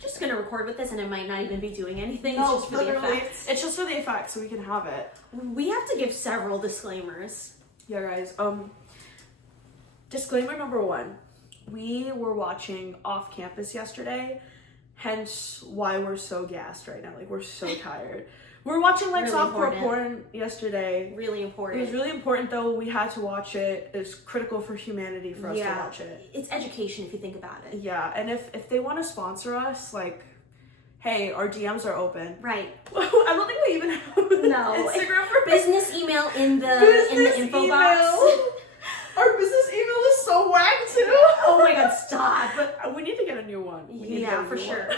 just gonna record with this and it might not even be doing anything. No, it's just for the effects. It's just for the effects, so we can have it. We have to give several disclaimers. Yeah, guys. Disclaimer number 1. We were watching Off Campus yesterday, hence why we're so gassed right now. Like, we're so tired. We were watching like Really softcore important. porn yesterday. Really It important. was really important though. We had to watch it. It's critical for humanity for us to watch it. It's education if you think about it. Yeah, and if they want to sponsor us, like, hey, our DMs are open. Right. I don't think we even have Instagram for business email in the info box. Our business email is so whack too. Oh my god, stop. But we need to get a new one. Yeah, for sure.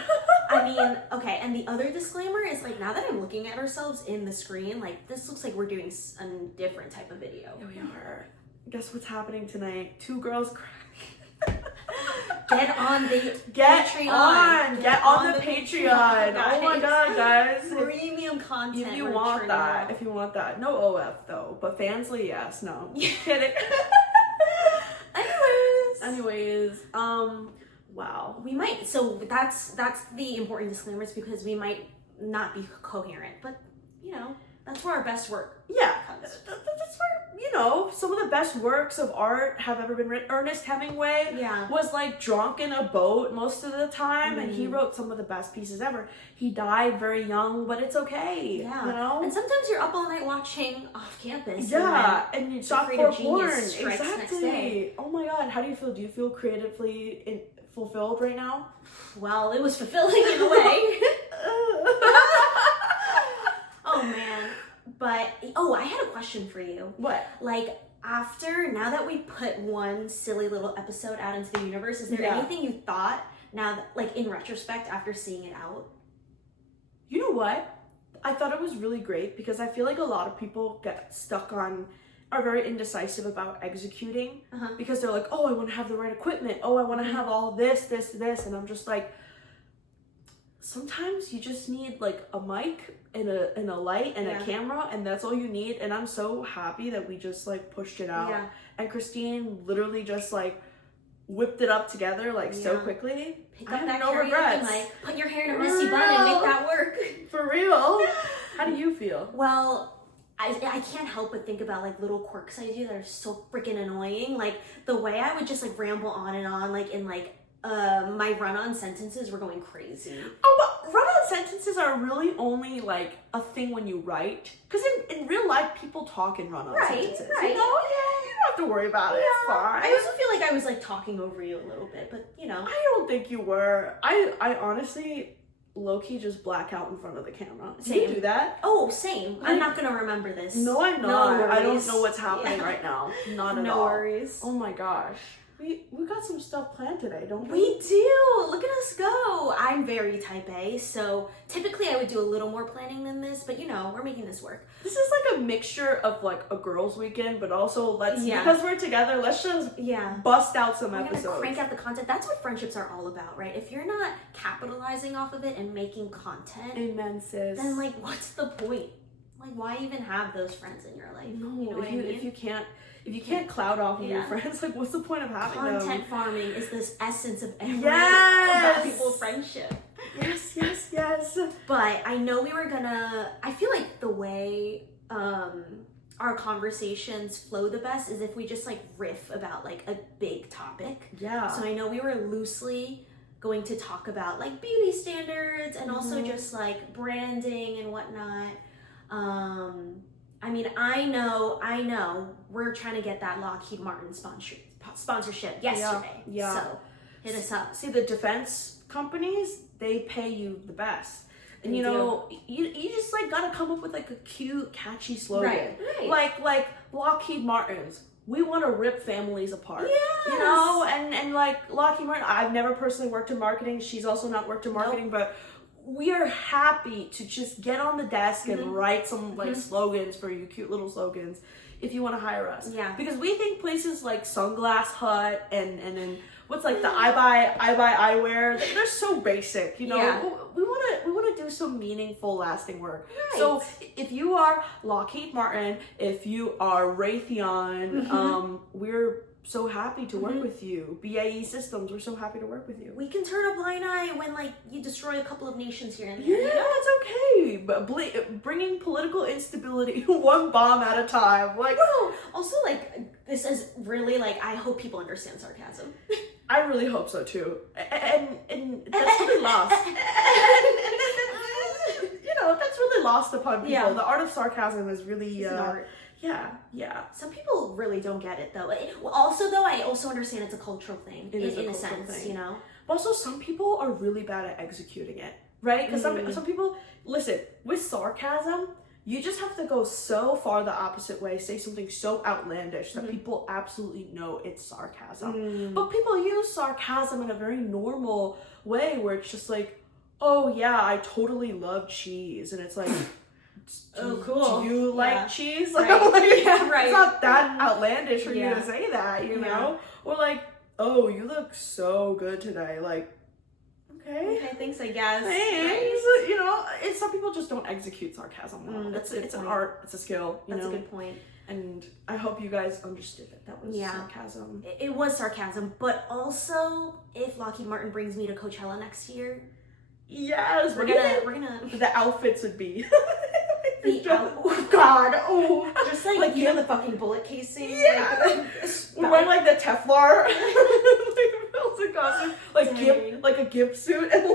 I mean, okay, and the other disclaimer is, like, now that I'm looking at ourselves in the screen, like, this looks like we're doing a different type of video. Yeah, we are. Guess what's happening tonight? 2 girls crack. Get on the Patreon. Get on the Patreon. Oh my god, guys. Premium content. If you want that. If you want that. No OF though. But Fansly, yes. No. Kidding. Anyways, wow. We might, so that's the important disclaimers, because we might not be coherent, but, you know, that's where our best work Yeah, comes. that's where, you know, some of the best works of art have ever been written. Ernest Hemingway was like drunk in a boat most of the time, and he wrote some of the best pieces ever. He died very young, but it's okay. Yeah. You know? And sometimes you're up all night watching Off Campus. Yeah, and you stop for porn. Next Exactly. day. Oh my god, how do you feel? Do you feel creatively fulfilled right now? Well, it was fulfilling in a way. Oh man. But, I had a question for you. What? Like, now that we put one silly little episode out into the universe, is there anything you thought now that, like, in retrospect, after seeing it out? You know what? I thought it was really great because I feel like a lot of people are very indecisive about executing because they're like, oh, I want to have the right equipment. Oh, I want to have all this. And I'm just like, sometimes you just need like a mic and a light and a camera, and that's all you need. And I'm so happy that we just like pushed it out. Yeah. And Christine literally just like whipped it up together like so quickly. Pick I up have that no regrets. mic, put your hair in a messy bun and make that work. For real. How do you feel? Well, I can't help but think about like little quirks I do that are so freaking annoying. Like the way I would just like ramble on and on, like in like my run-on sentences were going crazy. Oh, but run-on sentences are really only like a thing when you write. Because in real life, people talk in run-on sentences. Right. You know? Yeah, you don't have to worry about it. It's fine. I also feel like I was like talking over you a little bit, but you know. I don't think you were. I honestly low-key just black out in front of the camera. Same. Do you do that? Oh, same. I'm not gonna remember this. No, I'm No not. worries. I don't know what's happening right now. Not at all. No worries. Oh my gosh. We got some stuff planned today, don't we? We do! Look at us go! I'm very type A, so typically I would do a little more planning than this, but you know, we're making this work. This is like a mixture of like a girls' weekend, but also because we're together, let's just bust out some episodes. We're gonna crank out the content. That's what friendships are all about, right? If you're not capitalizing off of it and making content, amen, sis. then like, what's the point? Like, why even have those friends in your life? No, you know if you can't cloud off of your friends, like what's the point of having them? Content farming is this essence of every valuable friendship. Yes. But I know I feel like the way our conversations flow the best is if we just like riff about like a big topic. Yeah. So I know we were loosely going to talk about like beauty standards and also just like branding and whatnot. I mean, I know we're trying to get that Lockheed Martin sponsorship yesterday. Yeah. So hit us up. See, the defense companies, they pay you the best. And you know, you just like gotta come up with like a cute, catchy slogan. Right. Like Lockheed Martin's. We want to rip families apart. Yes. You know, and like Lockheed Martin, I've never personally worked in marketing. She's also not worked in marketing, but we are happy to just get on the desk and write some like slogans for you, cute little slogans, if you want to hire us. Yeah. Because we think places like Sunglass Hut and then what's like the I buy eyewear, they're so basic, you know. Yeah. We want to do some meaningful, lasting work. Right. So if you are Lockheed Martin, if you are Raytheon, we're so happy to work with you. BAE Systems, we're so happy to work with you. We can turn a blind eye when like you destroy a couple of nations here and Yeah, there. it's okay. But bringing political instability one bomb at a time, like. Well, also like this is really like I hope people understand sarcasm. I really hope so too, and that's really lost. That's really lost upon people. Yeah. The art of sarcasm is really It's an art. Yeah. Some people really don't get it though. Also, though, I also understand it's a cultural thing It is a in a cultural sense, thing. you know. But also, some people are really bad at executing it, right? Because some people, listen, with sarcasm, you just have to go so far the opposite way, say something so outlandish that people absolutely know it's sarcasm. But people use sarcasm in a very normal way where it's just like, oh yeah, I totally love cheese. And it's like, Oh, cool. Do you like Yeah. cheese? Right. Like, Yeah, right. It's not that outlandish for you Yeah. to say that, you Yeah. know? Or like, oh, you look so good today. Like, okay. Okay, thanks, I guess. Thanks. Right. You know, some people just don't execute sarcasm well. That's a good It's an point. art. It's a skill. That's a good point. And I hope you guys understood that was Yeah. sarcasm. It was sarcasm, but also if Lockheed Martin brings me to Coachella next year, Yes, we're gonna the outfits would be. oh god, Oh, just like you know the fucking bullet casing. Yeah. Like, we're wearing like the Teflar, like Wilson costume, like Dang. like a gimp suit, and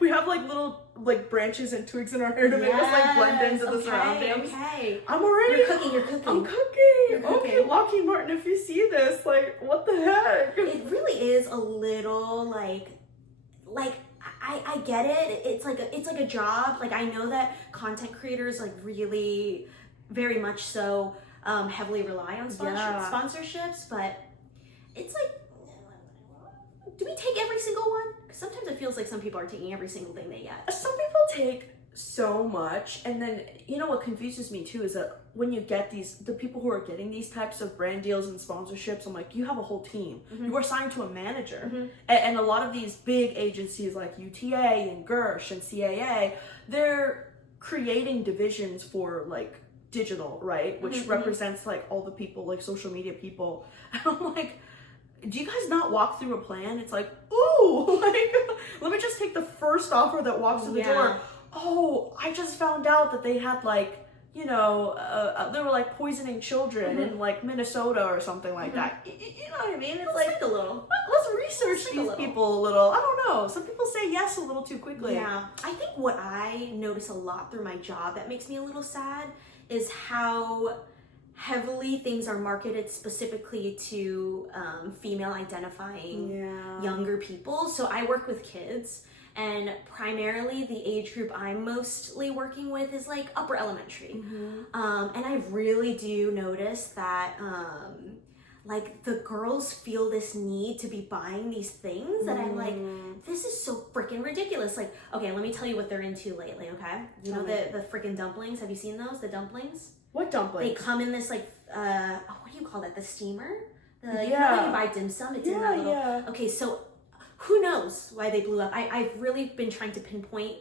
we have like little like branches and twigs in our hair to make us like blend into the surroundings. Okay. I'm already. You're cooking. I'm cooking. You're cooking. Okay, Lockheed Martin, if you see this, like, what the heck? It really is a little like I get it. It's like a job. Like I know that content creators like really very much so heavily rely on sponsorships, but it's like, do we take every single one? Because sometimes it feels like some people are taking every single thing they get. Some people take so much, and then you know what confuses me too is that when you get the people who are getting these types of brand deals and sponsorships, I'm like, you have a whole team. You are signed to a manager, and a lot of these big agencies like UTA and Gersh and CAA, they're creating divisions for like digital, right, which represents like all the people, like social media people. And I'm like, do you guys not walk through a plan? It's like, ooh, like, let me just take the first offer that walks through the door. Oh, I just found out that they had like, you know, they were like poisoning children in like Minnesota or something like that. You know what I mean? It's Let's like, think a little. let's research these people a little. I don't know. Some people say yes a little too quickly. Yeah. I think what I notice a lot through my job that makes me a little sad is how heavily things are marketed specifically to female identifying younger people. So I work with kids, and primarily the age group I'm mostly working with is like upper elementary. And I really do notice that like the girls feel this need to be buying these things that I'm like, this is so freaking ridiculous. Like, okay, let me tell you what they're into lately, okay? You know the freaking dumplings? Have you seen those? The dumplings? What dumplings? They come in this like, what do you call that? The steamer? You know when you buy dim sum? It's in that little... Okay, so who knows why they blew up? I've really been trying to pinpoint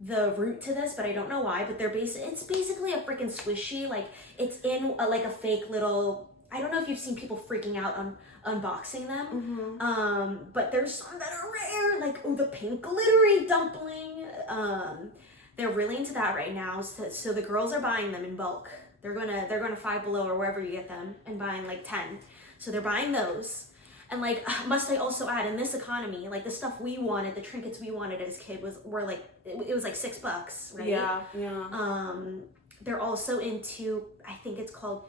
the root to this, but I don't know why. But it's basically a freaking squishy. Like it's in like a fake little. I don't know if you've seen people freaking out on unboxing them. But there's some that are rare, like the pink glittery dumpling. They're really into that right now. So the girls are buying them in bulk. They're gonna Five Below or wherever you get them and buying like 10. So they're buying those. And like, must I also add, in this economy, like the stuff we wanted, the trinkets we wanted as kid were like, it was like $6, right? Yeah. They're also into, I think it's called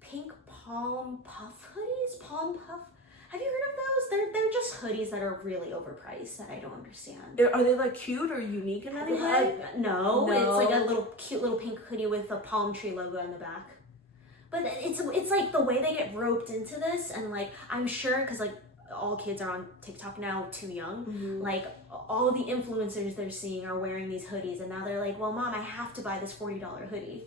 pink palm puff hoodies. Palm puff. Have you heard of those? They're just hoodies that are really overpriced that I don't understand. Are they like cute or unique in any way? No, it's like a little cute little pink hoodie with a palm tree logo on the back. But it's like the way they get roped into this, and like I'm sure because like all kids are on TikTok now too young. Like all of the influencers they're seeing are wearing these hoodies, and now they're like, well, mom, I have to buy this $40 hoodie.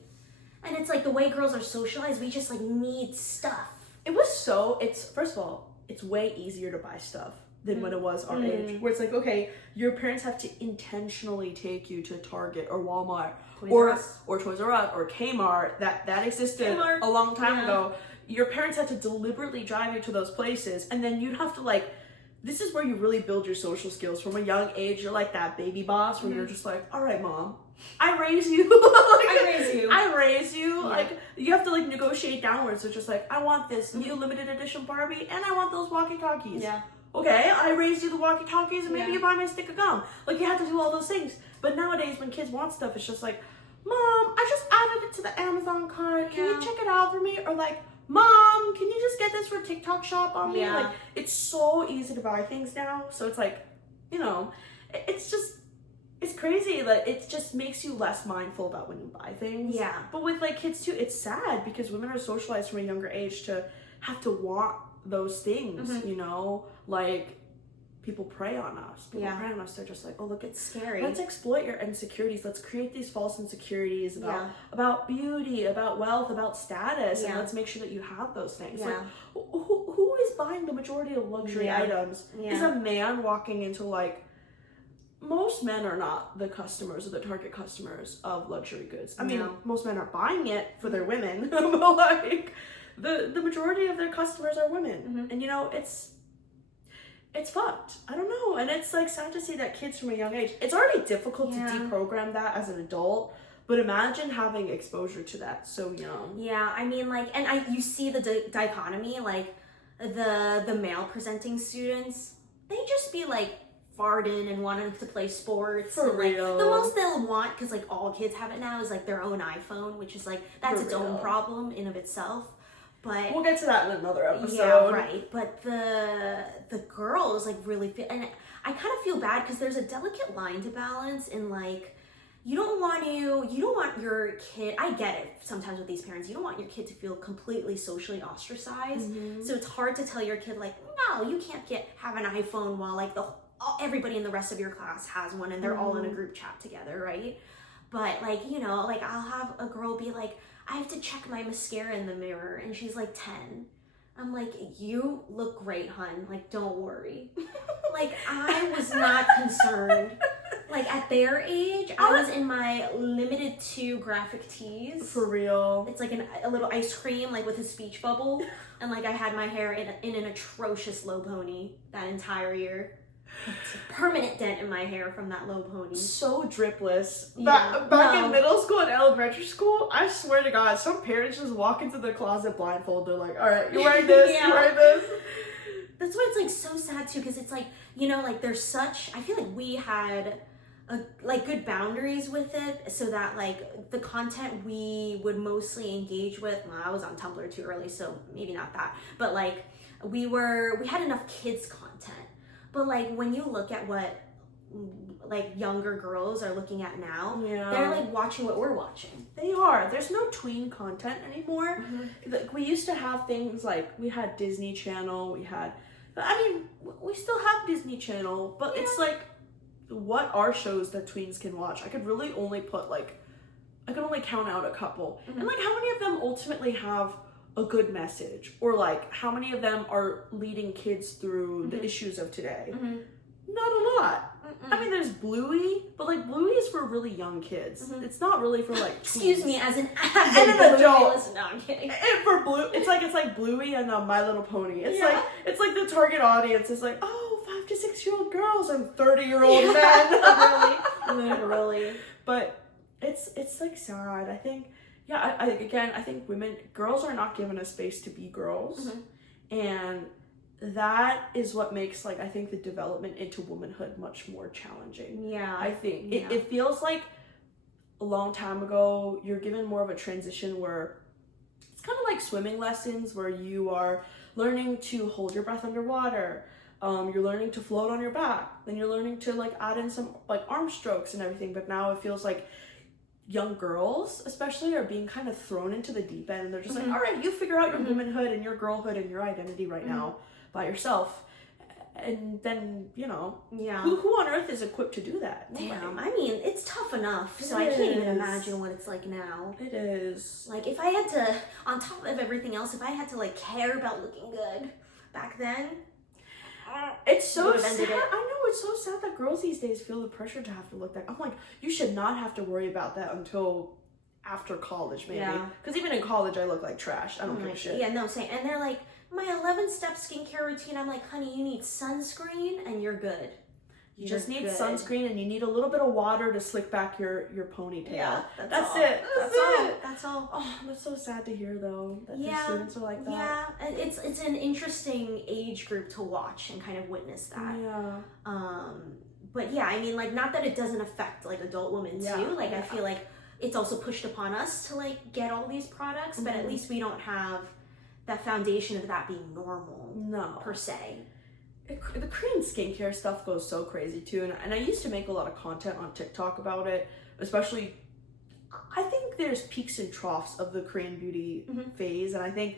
And it's like the way girls are socialized, we just like need stuff. It's first of all, it's way easier to buy stuff than when it was our age, where it's like, okay, your parents have to intentionally take you to Target or Walmart or Toys R Us or Kmart that existed Kmart. a long time ago. your parents had to deliberately drive you to those places, and then you'd have to like, this is where you really build your social skills. From a young age, you're like that baby boss where you're just like, all right, mom, I raise you. I raise you. Yeah. Like, you have to like negotiate downwards. It's just like, I want this new limited edition Barbie, and I want those walkie-talkies. Yeah. Okay, I raised you the walkie-talkies, and maybe Yeah. you buy me a stick of gum. Like, you have to do all those things. But nowadays, when kids want stuff, it's just like, Mom, I just added it to the Amazon cart. Can you check it out for me? Or like, Mom, can you just get this for TikTok shop on me? Yeah. Like, it's so easy to buy things now. So it's like, you know, it's just, it's crazy that it just makes you less mindful about when you buy things. Yeah. But with like kids too, it's sad because women are socialized from a younger age to have to want those things, you know? Like, people prey on us. People prey on us. They're just like, oh, look, It's scary. let's exploit your insecurities. Let's create these false insecurities about beauty, about wealth, about status, and let's make sure that you have those things. Yeah. Like, who is buying the majority of luxury items? Is a man walking into like, most men are not the customers or the target customers of luxury goods. I mean, most men are buying it for their women, but like the majority of their customers are women, and you know, it's fucked. I don't know. And it's like sad to see that kids from a young age, it's already difficult to deprogram that as an adult, but imagine having exposure to that so young. Yeah, I mean, like, and you see the dichotomy, like, the male presenting students, they just be like farting and wanting to play sports. For and, like, real. the most they'll want, because like all kids have it now, is like their own iPhone, which is like, that's For its own real. problem in of itself. But we'll get to that in another episode. yeah, right. But the girls like really feel, and I kind of feel bad because there's a delicate line to balance in like, you don't want your kid, I get it sometimes with these parents, you don't want your kid to feel completely socially ostracized. So it's hard to tell your kid like, no, you can't have an iPhone while like everybody in the rest of your class has one and they're all in a group chat together, right? But like, you know, like I'll have a girl be like, I have to check my mascara in the mirror, and she's like 10. I'm like, you look great, hun. Like, don't worry. Like, I was not concerned. Like, at their age, I was in my limited 2 graphic tees. For real. It's like a little ice cream, like with a speech bubble. And like, I had my hair in an atrocious low pony that entire year. It's a permanent dent in my hair from that low pony. So dripless. Yeah. Back in middle school and elementary school, I swear to God, some parents just walk into the closet blindfold. They're like, all right, you're wearing this, you're wearing this. That's why it's like so sad too, because it's like, you know, like there's such, I feel like we had like good boundaries with it, so that like the content we would mostly engage with, well, I was on Tumblr too early, so maybe not that, but like we had enough kids content. But like when you look at what like younger girls are looking at now, they're like watching what we're watching. They are. There's no tween content anymore. Like we used to have things like we had Disney Channel, we still have Disney Channel, but it's like, what are shows that tweens can watch? I could really only count out a couple. And like how many of them ultimately have a good message, or like how many of them are leading kids through the issues of today? Not a lot. I mean, there's Bluey, but like Bluey is for really young kids. It's not really for like Excuse tweens. me, as an adult. No, I'm kidding. And for it's like Bluey and My Little Pony. It's like the target audience is like, oh, 5 to 6 year old girls and 30-year-old men. Literally. But it's like sad. I think. Yeah, I think girls are not given a space to be girls, and that is what makes like I think the development into womanhood much more challenging. Yeah, I think it feels like a long time ago you're given more of a transition where it's kind of like swimming lessons where you are learning to hold your breath underwater. You're learning to float on your back, then you're learning to like add in some like arm strokes and everything. But now it feels like young girls especially are being kind of thrown into the deep end, and they're just like, all right, you figure out your womanhood and your girlhood and your identity right now by yourself. And then, you know, who on earth is equipped to do that? Damn, I mean, it's tough enough, so I can't even imagine what it's like now. It is. Like, if I had to, on top of everything else, if I had to like care about looking good back then, it's so sad. I know, it's so sad that girls these days feel the pressure to have to look that. I'm like, you should not have to worry about that until after college, maybe. Yeah. Because even in college, I look like trash. I don't give a shit. Yeah, no, same. And they're like, my 11-step skincare routine. I'm like, honey, you need sunscreen and you're good. You just need sunscreen and you need a little bit of water to slick back your ponytail. Yeah, that's it. That's all. Oh, that's so sad to hear though. That the students are like that. Yeah, and it's an interesting age group to watch and kind of witness that. Yeah. But yeah, I mean, like, not that it doesn't affect like adult women too. Like, yeah. I feel like it's also pushed upon us to like get all these products, but at least we don't have that foundation of that being normal. No. Per se. The Korean skincare stuff goes so crazy too, and I used to make a lot of content on TikTok about it, especially. I think there's peaks and troughs of the Korean beauty phase, and I think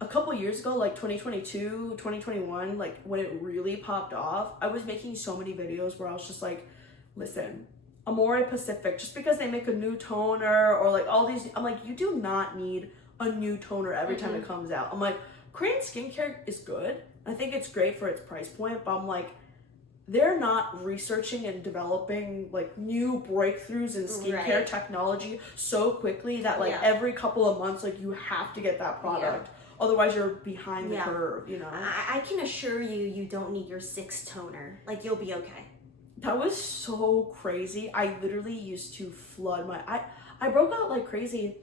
a couple years ago, like 2022, 2021, like when it really popped off, I was making so many videos where I was just like, listen, Amore Pacific, just because they make a new toner or like all these, I'm like, you do not need a new toner every time it comes out. I'm like, Korean skincare is good. I think it's great for its price point, but I'm like, they're not researching and developing like new breakthroughs in skincare technology so quickly that like every couple of months, like you have to get that product. Otherwise you're behind the curve, you know? I can assure you, you don't need your 6 toner. Like, you'll be okay. That was so crazy. I literally used to flood my, I broke out like crazy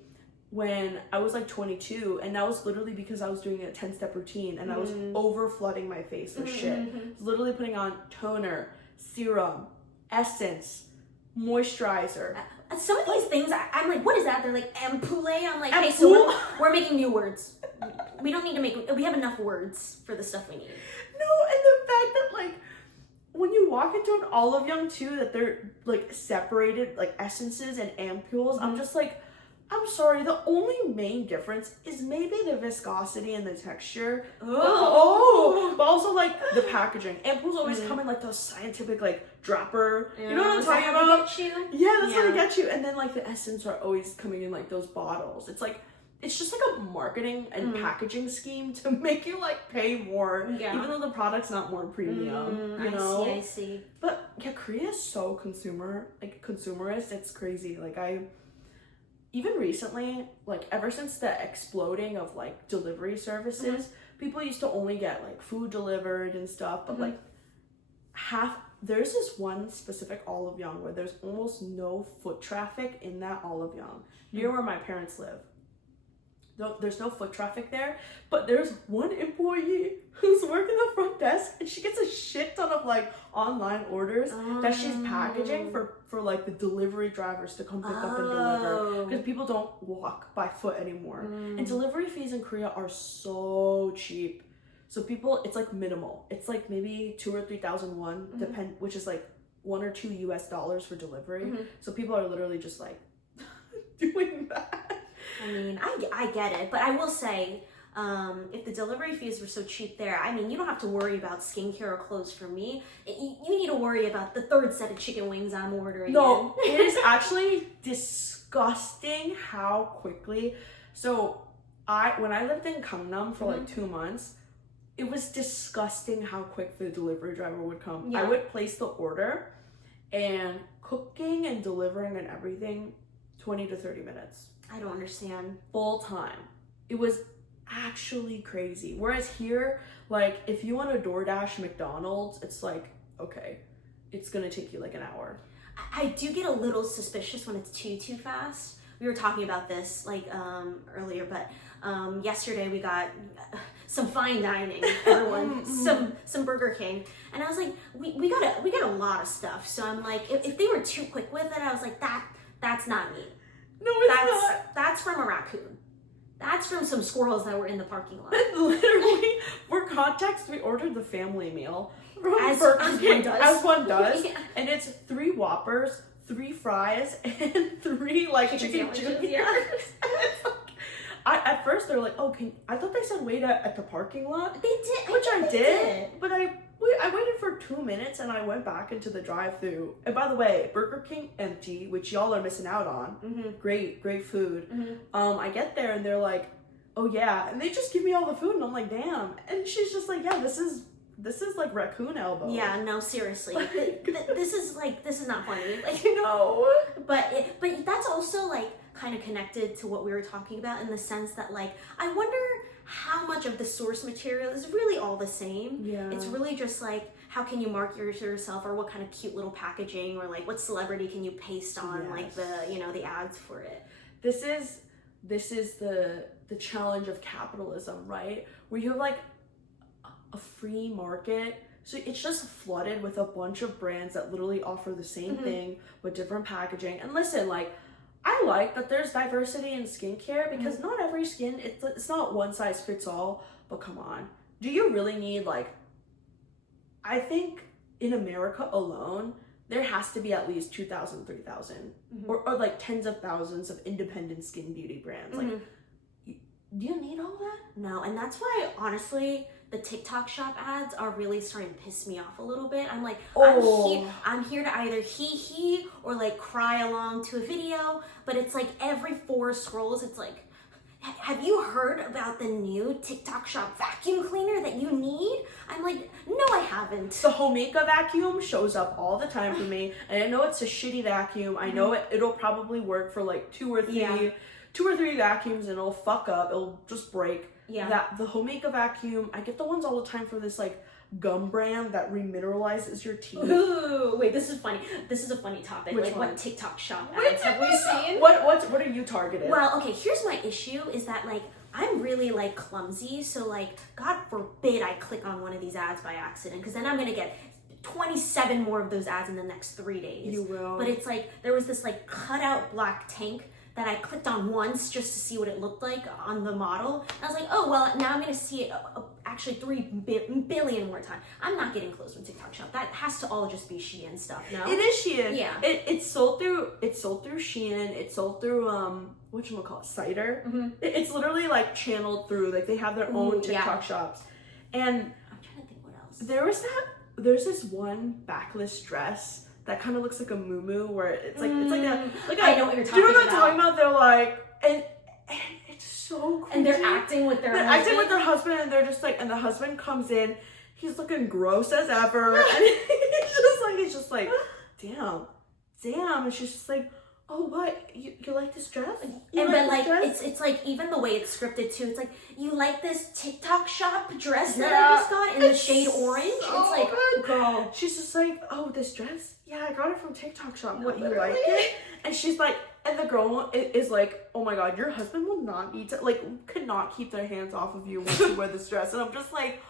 when I was like 22, and that was literally because I was doing a 10-step routine and I was over flooding my face with shit. Literally putting on toner, serum, essence, moisturizer. Some of these things, I'm like, what is that? They're like ampoule. I'm like, hey, so we're making new words. We don't need to make, we have enough words for the stuff we need. No, and the fact that like, when you walk into an Olive Young too, that they're like separated, like essences and ampules, I'm just like, I'm sorry, the only main difference is maybe the viscosity and the texture. But also like the packaging. Ampules always come in like those scientific like dropper. You know what I'm talking about? Get you? Yeah, that's how they get you. And then like the essence are always coming in like those bottles. It's like, it's just like a marketing and packaging scheme to make you like pay more, even though the product's not more premium. You know? I see. But yeah, Korea is so consumerist. It's crazy. Like even recently, like ever since the exploding of like delivery services, people used to only get like food delivered and stuff, but like there's this one specific Olive Young where there's almost no foot traffic in that Olive Young near where my parents live. There's no foot traffic there, but there's one employee who's working the front desk, and she gets a shit ton of like online orders that she's packaging for like the delivery drivers to come pick up and deliver, because people don't walk by foot anymore. And delivery fees in Korea are so cheap, so people, it's like minimal. It's like maybe 2,000 or 3,000 won, which is like $1 or $2 US for delivery. So people are literally just like doing that. I mean, I get it, but I will say, if the delivery fees were so cheap there, I mean, you don't have to worry about skincare or clothes for me. You need to worry about the 3rd set of chicken wings I'm ordering. No, it is actually disgusting how quickly. So when I lived in Gangnam for like 2 months, it was disgusting how quick the delivery driver would come. I would place the order, and cooking and delivering and everything, 20 to 30 minutes. I don't understand. Full time. It was actually crazy. Whereas here, like, if you want to DoorDash McDonald's, it's like, okay, it's gonna take you like an hour. I do get a little suspicious when it's too fast. We were talking about this like earlier, but yesterday we got some fine dining, everyone, some Burger King, and I was like, we got a lot of stuff. So I'm like, if they were too quick with it, I was like, that's not me. No, it's not. That's from a raccoon. That's from some squirrels that were in the parking lot. Literally, for context, we ordered the family meal as one does, and it's 3 Whoppers, 3 fries, and 3 like chicken juniors. Yeah. At first they're like, oh, I thought they said wait at the parking lot. They did, which I did, but I waited for 2 minutes and I went back into the drive-thru. And by the way, Burger King empty, which y'all are missing out on. Great food. I get there and they're like, oh yeah, and they just give me all the food and I'm like, damn. And she's just like, yeah, this is like raccoon elbow. Yeah, no, seriously. This is not funny. Like, you know. But that's also like kind of connected to what we were talking about in the sense that like, I wonder how much of the source material is really all the same. Yeah. It's really just like, how can you market yourself, or what kind of cute little packaging, or like what celebrity can you paste on like the, you know, the ads for it. This is the challenge of capitalism, right? Where you have like a free market. So it's just flooded with a bunch of brands that literally offer the same thing with different packaging. And listen, like, I like that there's diversity in skincare because not every skin, it's not one size fits all, but come on. Do you really need, like, I think in America alone, there has to be at least 2,000, 3,000 or like tens of thousands of independent skin beauty brands. Like, do you need all that? No, and that's why, honestly, the TikTok shop ads are really starting to piss me off a little bit. I'm like, I'm here to either hee or like cry along to a video, but it's like every 4 scrolls, it's like, have you heard about the new TikTok shop vacuum cleaner that you need? I'm like, no, I haven't. The Homeka vacuum shows up all the time for me, and I know it's a shitty vacuum. I know it'll probably work for like 2 or 3 vacuums, and it'll fuck up. It'll just break. Yeah. That the Homeka vacuum, I get the ones all the time for this like gum brand that remineralizes your teeth. Ooh, wait, this is funny. This is a funny topic. Which like, one? what TikTok shop ads have we seen? What are you targeted? Well, okay, here's my issue is that like I'm really like clumsy, so like God forbid I click on one of these ads by accident, because then I'm gonna get 27 more of those ads in the next 3 days. You will. But it's like there was this like cutout black tank that I clicked on once just to see what it looked like on the model. And I was like, oh, well, now I'm gonna see it actually 3 billion more times. I'm not getting clothes from TikTok shop. That has to all just be Shein stuff, no? It is Shein. Yeah. It's sold through Shein. It's sold through whatchamacallit, Cider. It's literally like channeled through, like they have their own TikTok shops. And I'm trying to think what else. There's this one backless dress that kind of looks like a muumuu, where it's like I know what you're talking about. Do you know what I'm talking about? They're like, and it's so crazy. And they're acting with their husband. Acting with their husband, and they're just like, and the husband comes in, he's looking gross as ever, and he's just like, damn, and she's just like, oh, what? You like this dress? But like it's like even the way it's scripted too. It's like, you like this TikTok shop dress that I just got in the shade orange. So it's like, good. girl. She's just like, oh, this dress? Yeah, I got it from TikTok shop. What, you like it? And she's like, and the girl is like, oh my god, your husband will not need to, like, could not keep their hands off of you once you wear this dress. And I'm just like,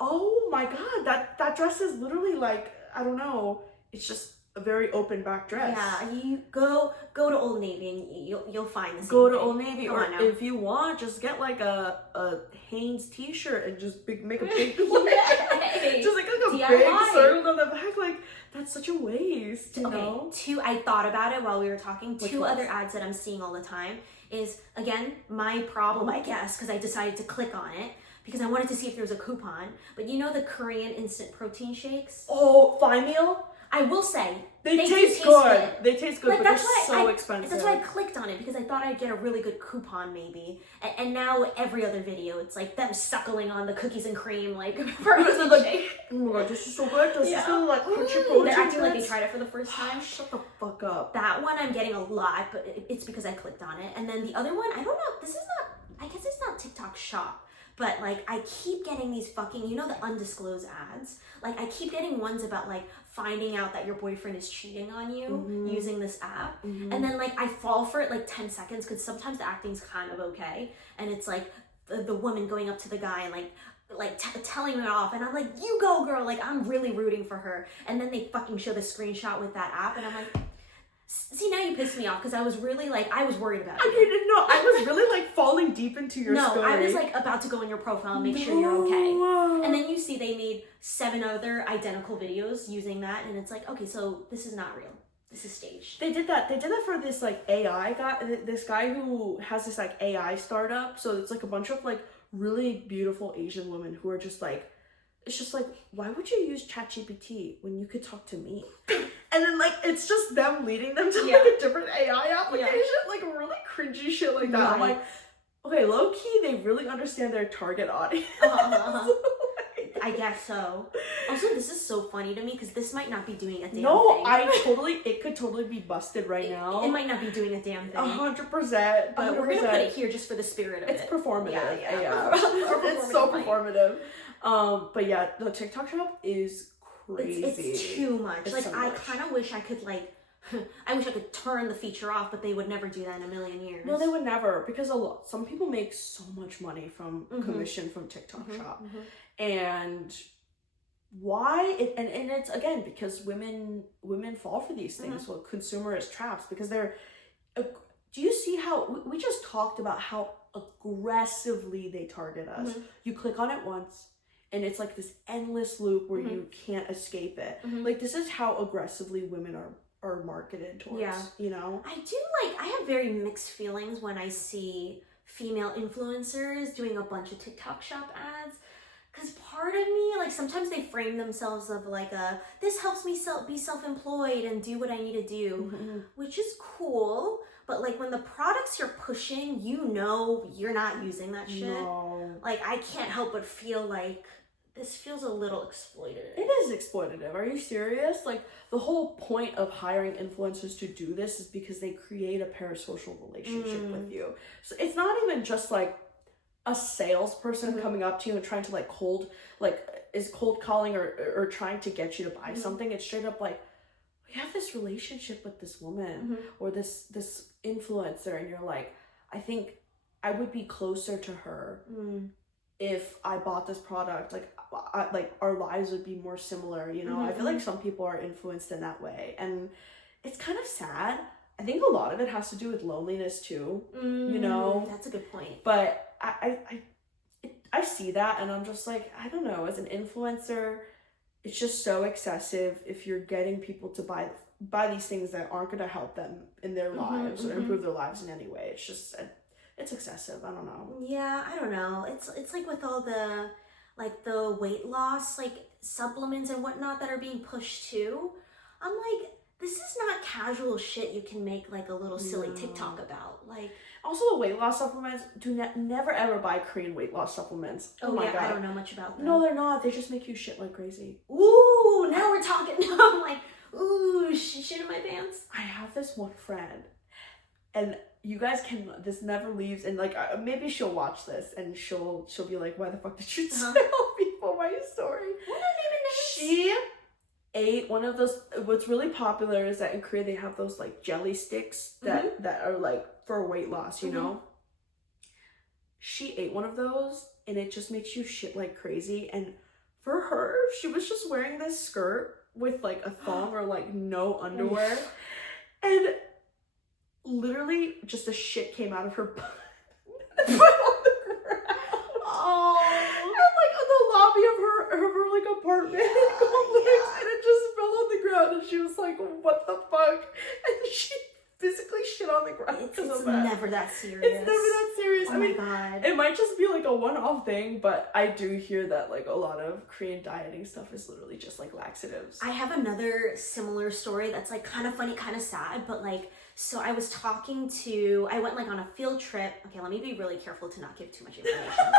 oh my god, that dress is literally like, I don't know, it's just a very open back dress. Yeah, you go to Old Navy and you'll find this. Go to Old Navy, Come or on now. if you want, just get like a Hanes t-shirt and just make a big Yay. just like a DIY. big circle on the back. Like, that's such a waste, you know? I thought about it while we were talking. Which Two ones? other ads that I'm seeing all the time is, again, my problem, I guess, because I decided to click on it because I wanted to see if there was a coupon. But you know the Korean instant protein shakes? Oh, Fine Meal? I will say, They do taste good. good. They taste good, Like, but they're that's why so I- expensive. That's why I clicked on it, because I thought I'd get a really good coupon maybe. And now every other video, it's like them suckling on the cookies and cream, like, protein like, shake. oh my god, this is so good. This is so like crunchy Ooh, protein. they're acting like they bits. tried it for the first time. Shut the fuck up. That one I'm getting a lot, but it's because I clicked on it. And then the other one, I don't know, this is not, I guess it's not TikTok shop, but like I keep getting these fucking, you know, the undisclosed ads? Like I keep getting ones about like finding out that your boyfriend is cheating on you using this app. And then like I fall for it like 10 seconds because sometimes the acting's kind of okay. And it's like the woman going up to the guy and like telling it off, and I'm like, you go girl, like I'm really rooting for her. And then they fucking show the screenshot with that app, and I'm like, see, now you pissed me off, because I was really like, I was worried about I you. didn't know. I was really like falling deep into your No, story. I was like about to go in your profile and make sure you're okay. And then you see they made 7 other identical videos using that, and it's like, okay, so this is not real. This is staged. They did that for this like AI guy, this guy who has this like AI startup. So it's like a bunch of like really beautiful Asian women who are just like, it's just like, why would you use ChatGPT when you could talk to me? And then like it's just them leading them to like a different AI application, like really cringy shit like that. I'm like, okay, low key, they really understand their target audience. I guess so. Also, this is so funny to me because this might not be doing a damn No, thing. it could totally be busted right now. It might not be doing a damn thing. 100%. But we're gonna put it here just for the spirit of it's it. performative. Yeah. It's so performative. But yeah, the TikTok shop is crazy. It's too much. It's like so I much. kind of wish I could I wish I could turn the feature off, but they would never do that in a million years. No, they would never, because some people make so much money from commission from TikTok shop, and why it and it's again because women fall for these things, well, consumerist traps, because they're. Do you see how we just talked about how aggressively they target us? You click on it once, and it's like this endless loop where you can't escape it. Like, this is how aggressively women are marketed towards, you know? I have very mixed feelings when I see female influencers doing a bunch of TikTok shop ads. Because part of me, like, sometimes they frame themselves of like this helps me be self-employed and do what I need to do, which is cool. But like when the products you're pushing, you know you're not using that shit. No. Like, I can't help but feel like this feels a little exploitative. It is exploitative. Are you serious? Like, the whole point of hiring influencers to do this is because they create a parasocial relationship with you. So it's not even just like a salesperson coming up to you and trying to like cold calling or trying to get you to buy something. It's straight up like, we have this relationship with this woman or this influencer, and you're like, I think I would be closer to her if I bought this product. Like our lives would be more similar, you know. I feel like some people are influenced in that way, and it's kind of sad. I think a lot of it has to do with loneliness too, you know. That's a good point. But I see that, and I'm just like, I don't know, as an influencer, it's just so excessive if you're getting people to buy these things that aren't going to help them in their lives or improve their lives in any way. It's just, it's excessive. I don't know. Yeah, I don't know. It's like with all the weight loss, like supplements and whatnot that are being pushed too. I'm like, this is not casual shit you can make like a little silly TikTok about. Like, also the weight loss supplements, never ever buy Korean weight loss supplements. Oh my God. I don't know much about them. No, they're not. They just make you shit like crazy. Ooh, now we're talking. Now I'm like, ooh, shit in my pants. I have this one friend, and you guys this never leaves, and like maybe she'll watch this and she'll be like, why the fuck did you tell people my story? What are names? She ate one of those. What's really popular is that in Korea they have those like jelly sticks that are like for weight loss, you know. She ate one of those, and it just makes you shit like crazy. And for her, she was just wearing this skirt with like a thong or like no underwear, and literally just a shit came out of her butt. On the ground. Oh. And like in the lobby of her like apartment and it just fell on the ground, and she was like, what the fuck? And she physically shit on the ground. It's never that serious. It's never that serious. Oh my God. It might just be like a one-off thing, but I do hear that like a lot of Korean dieting stuff is literally just like laxatives. I have another similar story that's like kind of funny, kind of sad, but like, so I went like on a field trip. Okay, let me be really careful to not give too much information.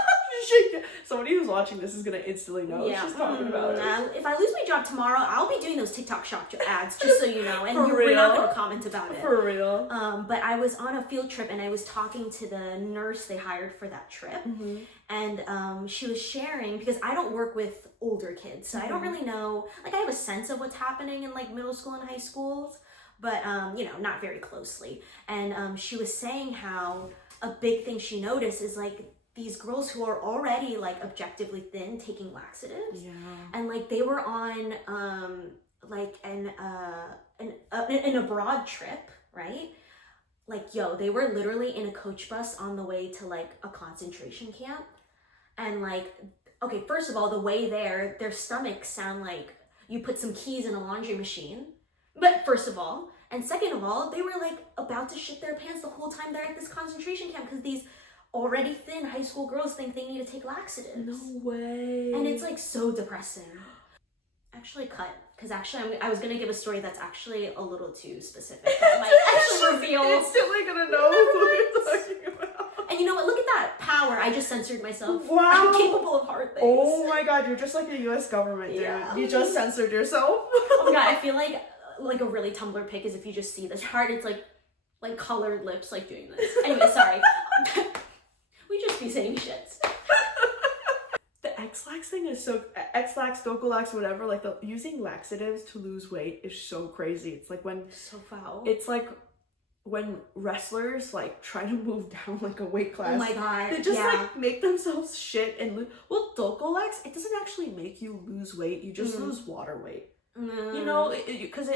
Somebody who's watching this is gonna instantly know what she's talking about. If I lose my job tomorrow, I'll be doing those TikTok shop ads, just so you know, and For we're not real? gonna comment about it. For real. But I was on a field trip, and I was talking to the nurse they hired for that trip, and she was sharing, because I don't work with older kids, so I don't really know, like, I have a sense of what's happening in like middle school and high schools, but you know, not very closely. And she was saying how a big thing she noticed is like these girls who are already like objectively thin taking laxatives, and like they were on like an abroad trip, right? Like, they were literally in a coach bus on the way to like a concentration camp, and like, okay, first of all, the way there, their stomachs sound like you put some keys in a laundry machine. But first of all, and second of all, they were like about to shit their pants the whole time they're at this concentration camp, because these already thin high school girls think they need to take laxatives. No way. And it's like so depressing. Actually cut, because actually I was gonna give a story that's actually a little too specific. That might actually reveal. Instantly gonna know who you're talking about. And you know what? Look at that. power. I just censored myself. Wow. I'm capable of hard things. Oh my god, you're just like the US government, dude. Yeah. You just censored yourself. Oh my god, I feel like a really Tumblr pic is if you just see this chart, it's like colored lips like doing this. Anyway, sorry. We just be saying shit. The X-Lax thing is so X-Lax, Docolax, whatever, like using laxatives to lose weight is so crazy. It's like when so foul. It's like when wrestlers like try to move down like a weight class. Oh my god. They just like make themselves shit and lose. Well, Docolax, it doesn't actually make you lose weight. You just lose water weight. You know, because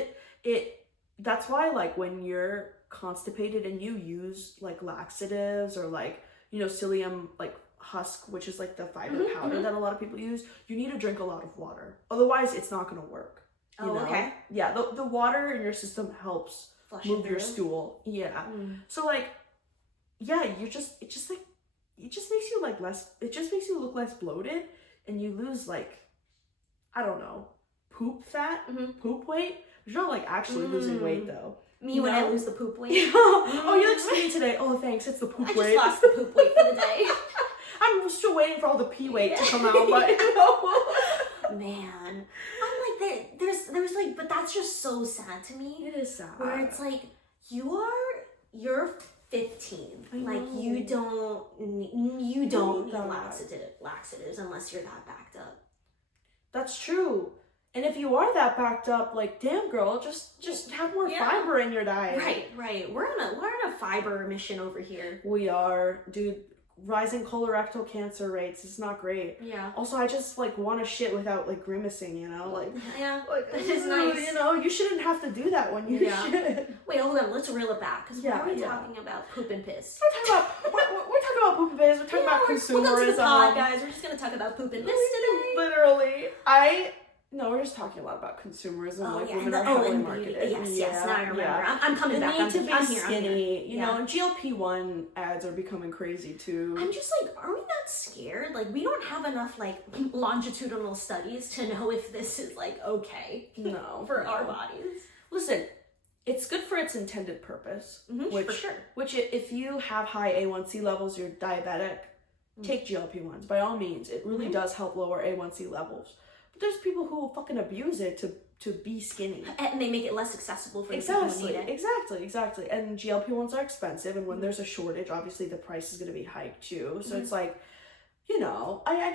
that's why like when you're constipated and you use like laxatives or like, you know, psyllium like husk, which is like the fiber powder that a lot of people use, you need to drink a lot of water. Otherwise, it's not going to work. You know? Okay. Yeah, the water in your system helps Flush move it your through. stool. Yeah. So like, yeah, it just makes you like less, it just makes you look less bloated and you lose like, I don't know, poop fat, poop weight. You're not like actually losing weight though. Me when I lose the poop weight. Oh, you look skinny today. Oh, thanks. It's the poop weight. I just lost the poop weight for the day. I'm still waiting for all the pee weight to come out, but you know. Man, I'm like there's like, but that's just so sad to me. It is sad. Where it's like you're 15. Like you don't need laxatives unless you're that backed up. That's true. And if you are that backed up, like, damn girl, just have more fiber in your diet. Right. We're on a fiber mission over here. We are, dude. Rising colorectal cancer rates is not great. Yeah. Also, I just like want to shit without like grimacing, you know, like that is nice. You know, you shouldn't have to do that when you shit. Wait, hold on. Let's reel it back because why are we talking about poop and piss? We're talking about poop and piss. We're talking about consumerism. Welcome to the pod, guys. We're just gonna talk about poop and piss today. Literally, no, we're just talking a lot about consumerism, women are heavily marketed. Yes, now I remember. I'm coming back. The need to be I'm skinny, you know, and GLP-1 ads are becoming crazy too. I'm just like, are we not scared? Like, we don't have enough like longitudinal studies to know if this is like okay for our bodies. Listen, it's good for its intended purpose, for sure. Which if you have high A1C levels, you're diabetic, take GLP-1s. By all means, it really does help lower A1C levels. There's people who will fucking abuse it to be skinny. And they make it less accessible for the people who need it. Exactly. And GLP-1s are expensive, and when there's a shortage, obviously the price is going to be hiked too. So it's like, you know, I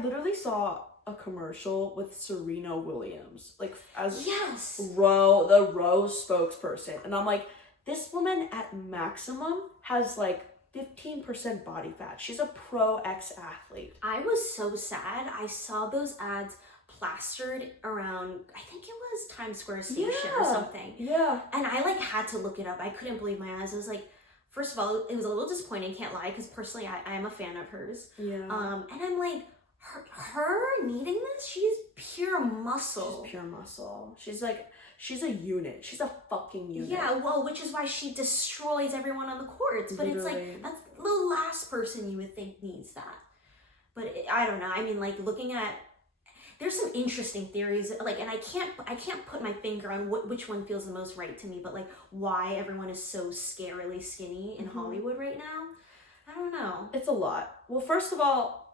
literally saw a commercial with Serena Williams, like as the Roe spokesperson. And I'm like, this woman at maximum has like 15% body fat. She's a pro ex-athlete. I was so sad. I saw those ads plastered around, I think it was Times Square Station or something. Yeah. And I like had to look it up. I couldn't believe my eyes. I was like, first of all, it was a little disappointing, can't lie, because personally I am a fan of hers. Yeah. And I'm like, her needing this, she's pure muscle. She's pure muscle. She's a unit. She's a fucking unit. Yeah, well, which is why she destroys everyone on the courts. But it's like, that's the last person you would think needs that. But I don't know. I mean, like, looking at, there's some interesting theories, like, and I can't put my finger on which one feels the most right to me, but like, why everyone is so scarily skinny in Hollywood right now. I don't know. It's a lot. Well, first of all,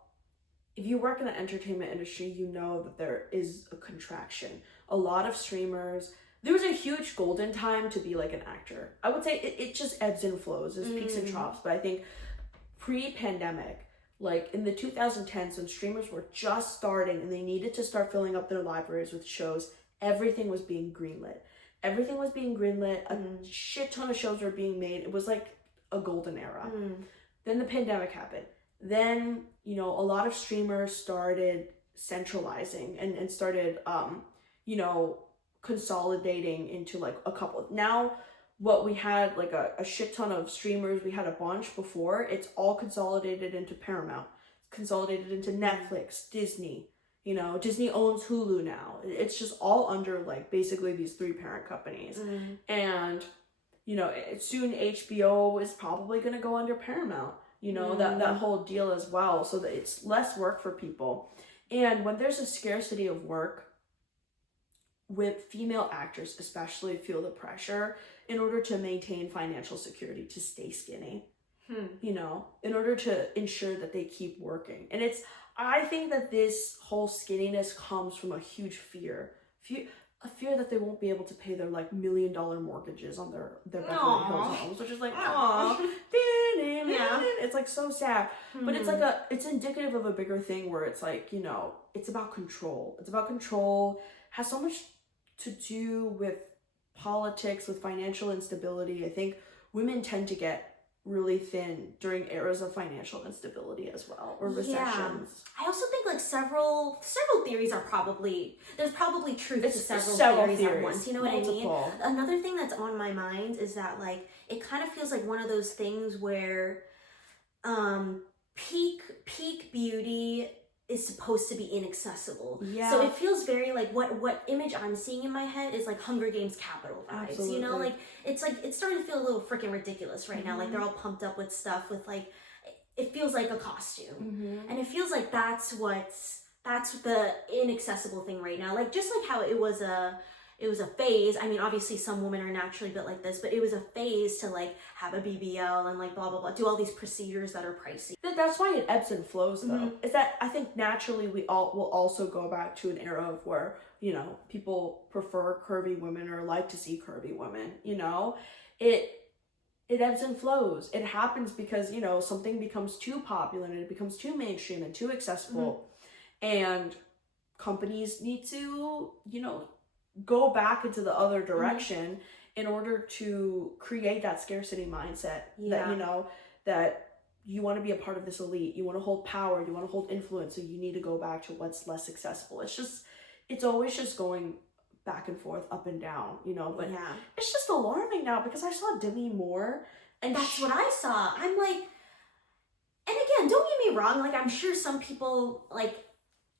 if you work in the entertainment industry, you know that there is a contraction. A lot of streamers, there was a huge golden time to be like an actor. I would say it just ebbs and flows, there's peaks and troughs, but I think pre-pandemic, like in the 2010s when streamers were just starting and they needed to start filling up their libraries with shows, everything was being greenlit. A shit ton of shows were being made. It was like a golden era. Then the pandemic happened. Then, you know, a lot of streamers started centralizing and started, you know, consolidating into like a couple. Now, what we had, like a shit ton of streamers, we had a bunch before, it's all consolidated into Paramount, consolidated into Netflix, Disney. You know, Disney owns Hulu now. It's just all under like basically these three parent companies. And, you know, soon HBO is probably going to go under Paramount. You know, that whole deal as well, so that it's less work for people. And when there's a scarcity of work, with female actors especially feel the pressure in order to maintain financial security to stay skinny, you know, in order to ensure that they keep working. And I think that this whole skinniness comes from a huge fear. A fear that they won't be able to pay their like $1 million mortgages on their Beverly Hills homes, which is like, aw, yeah. It's like so sad. But it's like it's indicative of a bigger thing where it's like, you know, it's about control. It's about control, has so much to do with politics, with financial instability. I think women tend to get really thin during eras of financial instability as well, or recessions. Yeah. I also think like several theories are there's probably truth to several theories at once. You know what I mean? Another thing that's on my mind is that like it kind of feels like one of those things where peak beauty is supposed to be inaccessible. Yeah. So it feels very like what image I'm seeing in my head is like Hunger Games capital vibes. Absolutely. You know, like it's starting to feel a little freaking ridiculous right now. Like they're all pumped up with stuff with like it feels like a costume. And it feels like that's the inaccessible thing right now. Like just like how it was a phase. I mean, obviously some women are naturally built like this, but it was a phase to like have a BBL and like blah, blah, blah, do all these procedures that are pricey. That's why it ebbs and flows though. Is that I think naturally we all will also go back to an era of where, you know, people prefer curvy women or like to see curvy women, you know, it ebbs and flows. It happens because, you know, something becomes too popular and it becomes too mainstream and too accessible. And companies need to, you know, go back into the other direction in order to create that scarcity mindset that, you know, that you want to be a part of this elite, you want to hold power, you want to hold influence, so you need to go back to what's less accessible. It's always just going back and forth, up and down, you know, but it's just alarming now because I saw Demi Moore and that's what I saw. I'm like, and again, don't get me wrong, like I'm sure some people like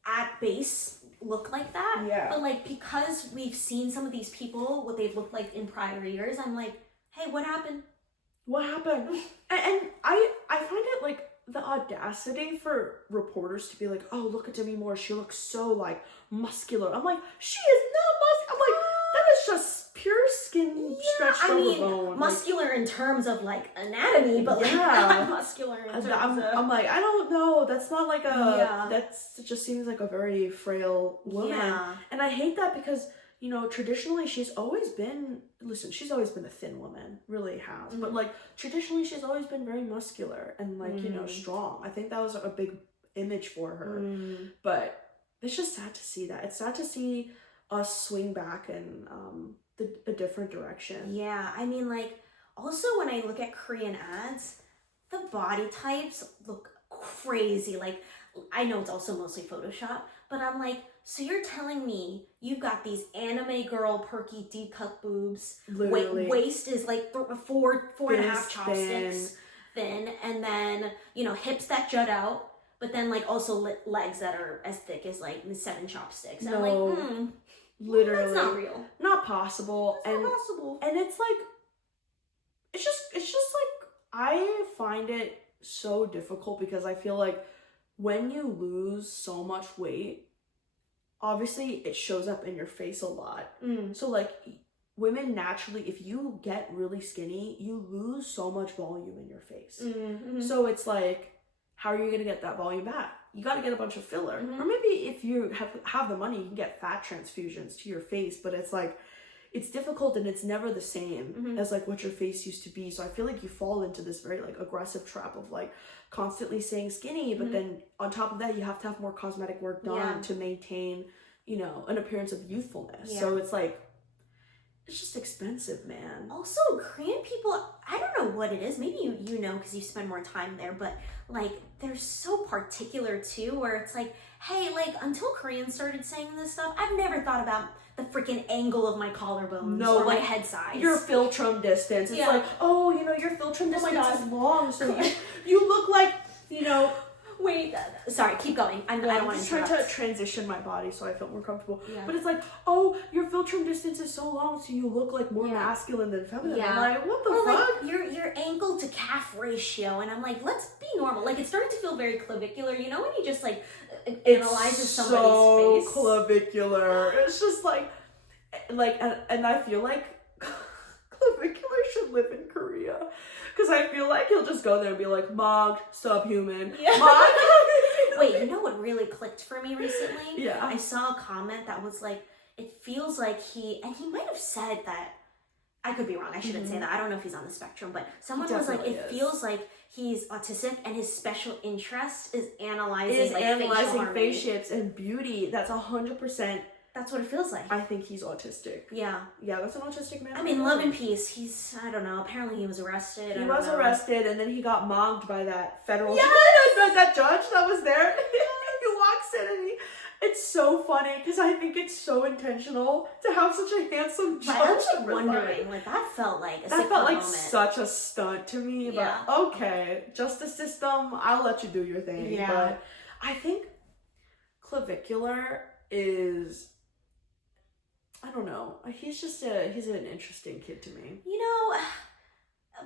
at base look like that, but like because we've seen some of these people what they've looked like in prior years, I'm like, hey, what happened? And I find it like the audacity for reporters to be like, oh, look at Demi Moore, she looks so like muscular. I'm like, she is not muscular. I'm like, that is just pure skin stretched over bone. Muscular like, in terms of like anatomy, but like not muscular in terms I'm like, I don't know. That's not like it just seems like a very frail woman. And I hate that because, you know, traditionally she's always been a thin woman, really has. But like traditionally she's always been very muscular and like, you know, strong. I think that was a big image for her. But it's just sad to see that. It's sad to see us swing back in a different direction. Yeah, I mean, like, also when I look at Korean ads, the body types look crazy. Like, I know it's also mostly Photoshop, but I'm like, so you're telling me you've got these anime girl perky deep cut boobs, waist is like four and a half chopsticks thin, and then, you know, hips that jut out, but then like also legs that are as thick as like 7 chopsticks. No. I'm like, literally, that's not real. Not possible. It's not possible. And it's like, it's just like, I find it so difficult because I feel like when you lose so much weight, obviously it shows up in your face a lot. So like women naturally, if you get really skinny, you lose so much volume in your face. So it's like, how are you going to get that volume back? You got to get a bunch of filler. Or maybe if you have the money, you can get fat transfusions to your face, but it's like, it's difficult and it's never the same as like what your face used to be. So I feel like you fall into this very like aggressive trap of like constantly staying skinny, but then on top of that, you have to have more cosmetic work done to maintain, you know, an appearance of youthfulness. So it's like, it's just expensive, man. Also, Korean people, I don't know what it is. Maybe you know because you spend more time there, but like they're so particular too, where it's like, hey, like until Koreans started saying this stuff, I've never thought about the freaking angle of my collarbones or my head size. Your philtrum distance. It's like, oh, you know, your philtrum distance is long, so you look like, you know. Wait, sorry, keep going. I don't want to interrupt. I'm trying to transition my body so I feel more comfortable. But it's like, oh, your philtrum distance is so long, so you look like more masculine than feminine. I'm like, what the fuck? Like, your ankle to calf ratio, and I'm like, let's be normal. Like, it's starting to feel very clavicular. You know when you just like analyzes somebody's face? So clavicular. It's just like, like, and I feel like clavicular should live in Korea, because I feel like he'll just go there and be like, "Mog, subhuman." Yeah. Mog. Wait, you know what really clicked for me recently? Yeah. I saw a comment that was like, it feels like he might have said that, I could be wrong, I shouldn't say that, I don't know if he's on the spectrum, but someone was like, it feels like he's autistic and his special interest is analyzing face shapes and beauty. That's 100%. That's what it feels like. I think he's autistic. Yeah. Yeah, that's an autistic man. I mean, love and peace. He's, I don't know, apparently he was arrested. He was arrested, and then he got mocked by that federal that judge that was there. He walks in and it's so funny, because I think it's so intentional to have such a handsome judge. I was wondering, like, that felt like a that felt like moment. Such a stunt to me, Yeah. but okay, justice system, I'll let you do your thing. Yeah. But I think clavicular is, I don't know, he's an interesting kid to me. You know,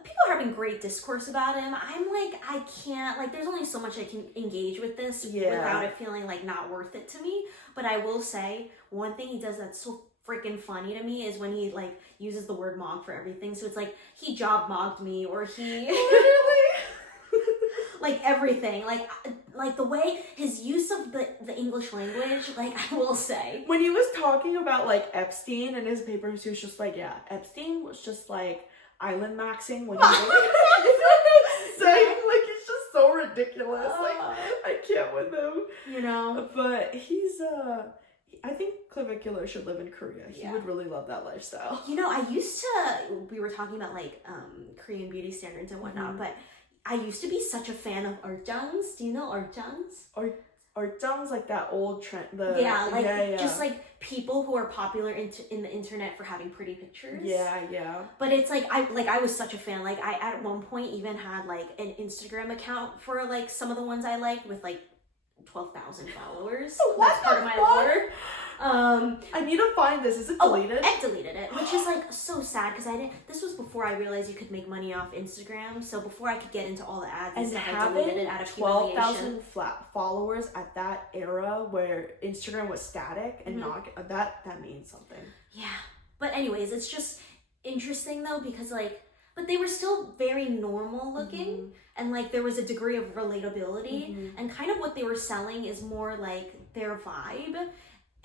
people are having great discourse about him. I'm like, I can't, like, there's only so much I can engage with this without it feeling like not worth it to me. But I will say, one thing he does that's so freaking funny to me is when he, like, uses the word mog for everything. So it's like, he job mogged me, or he... Literally? Like, everything. Like the way, his use of the English language, like, I will say. When he was talking about, like, Epstein in his papers, he was just like, yeah, Epstein was just, like, island maxing when he was saying, like, he's just so ridiculous. Like, I can't with him. You know? But he's, I think clavicular should live in Korea. He would really love that lifestyle. You know, we were talking about, like, Korean beauty standards and whatnot, but I used to be such a fan of arjangs. Do you know arjangs? Arjangs, like that old trend. Just like people who are popular in the internet for having pretty pictures. Yeah. But it's like I was such a fan. Like, I at one point even had like an Instagram account for like some of the ones I liked with like 12,000 followers. That's part of my lore. I need to find this. Is it deleted? I deleted it, which is like so sad, because this was before I realized you could make money off Instagram. So before I could get into all the ads and stuff, I deleted it out of 12,000 followers at that era where Instagram was static and not that means something. Yeah, but anyways, it's just interesting though, because like, but they were still very normal looking, and like there was a degree of relatability, and kind of what they were selling is more like their vibe,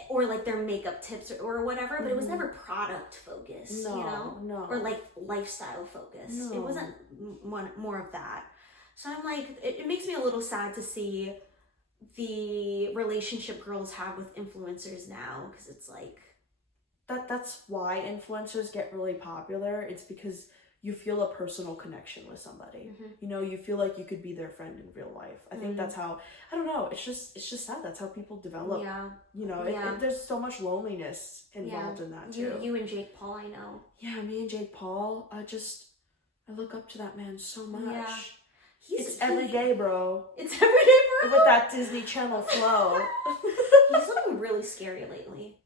or like their makeup tips or whatever, but it was never product focused, No. or like lifestyle focused. No. It wasn't more of that. So I'm like, it makes me a little sad to see the relationship girls have with influencers now, because it's like that's why influencers get really popular. It's because you feel a personal connection with somebody. You know, you feel like you could be their friend in real life. I think that's how, I don't know, it's just sad. That's how people develop. Yeah. You know, there's so much loneliness involved in that too. You and Jake Paul, I know. Yeah, me and Jake Paul, I look up to that man so much. Yeah. It's every day, bro. It's every day, bro. With that Disney Channel flow. He's looking really scary lately.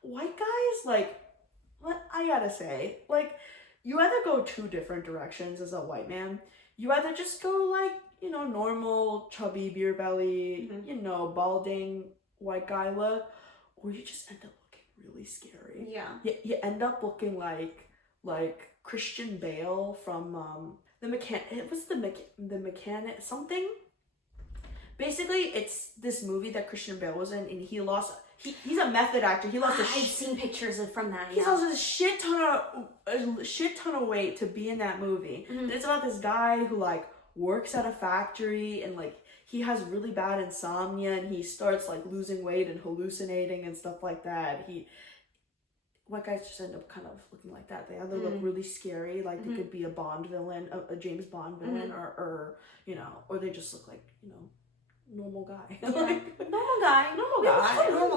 White guys, like, what I gotta say, like, you either go two different directions as a white man. You either just go like, you know, normal, chubby, beer belly, you know, balding white guy look, or you just end up looking really scary. Yeah. You end up looking like Christian Bale from the mechanic something. Basically, it's this movie that Christian Bale was in, and he's a method actor. He lost I've seen pictures from that. He lost a shit ton of weight to be in that movie. It's about this guy who like works at a factory, and like he has really bad insomnia, and he starts like losing weight and hallucinating and stuff like that. White guys just end up kind of looking like that. They either look really scary, like they could be a Bond villain, a James Bond villain, or you know, or they just look like, you know, normal guy. Yeah. Like, normal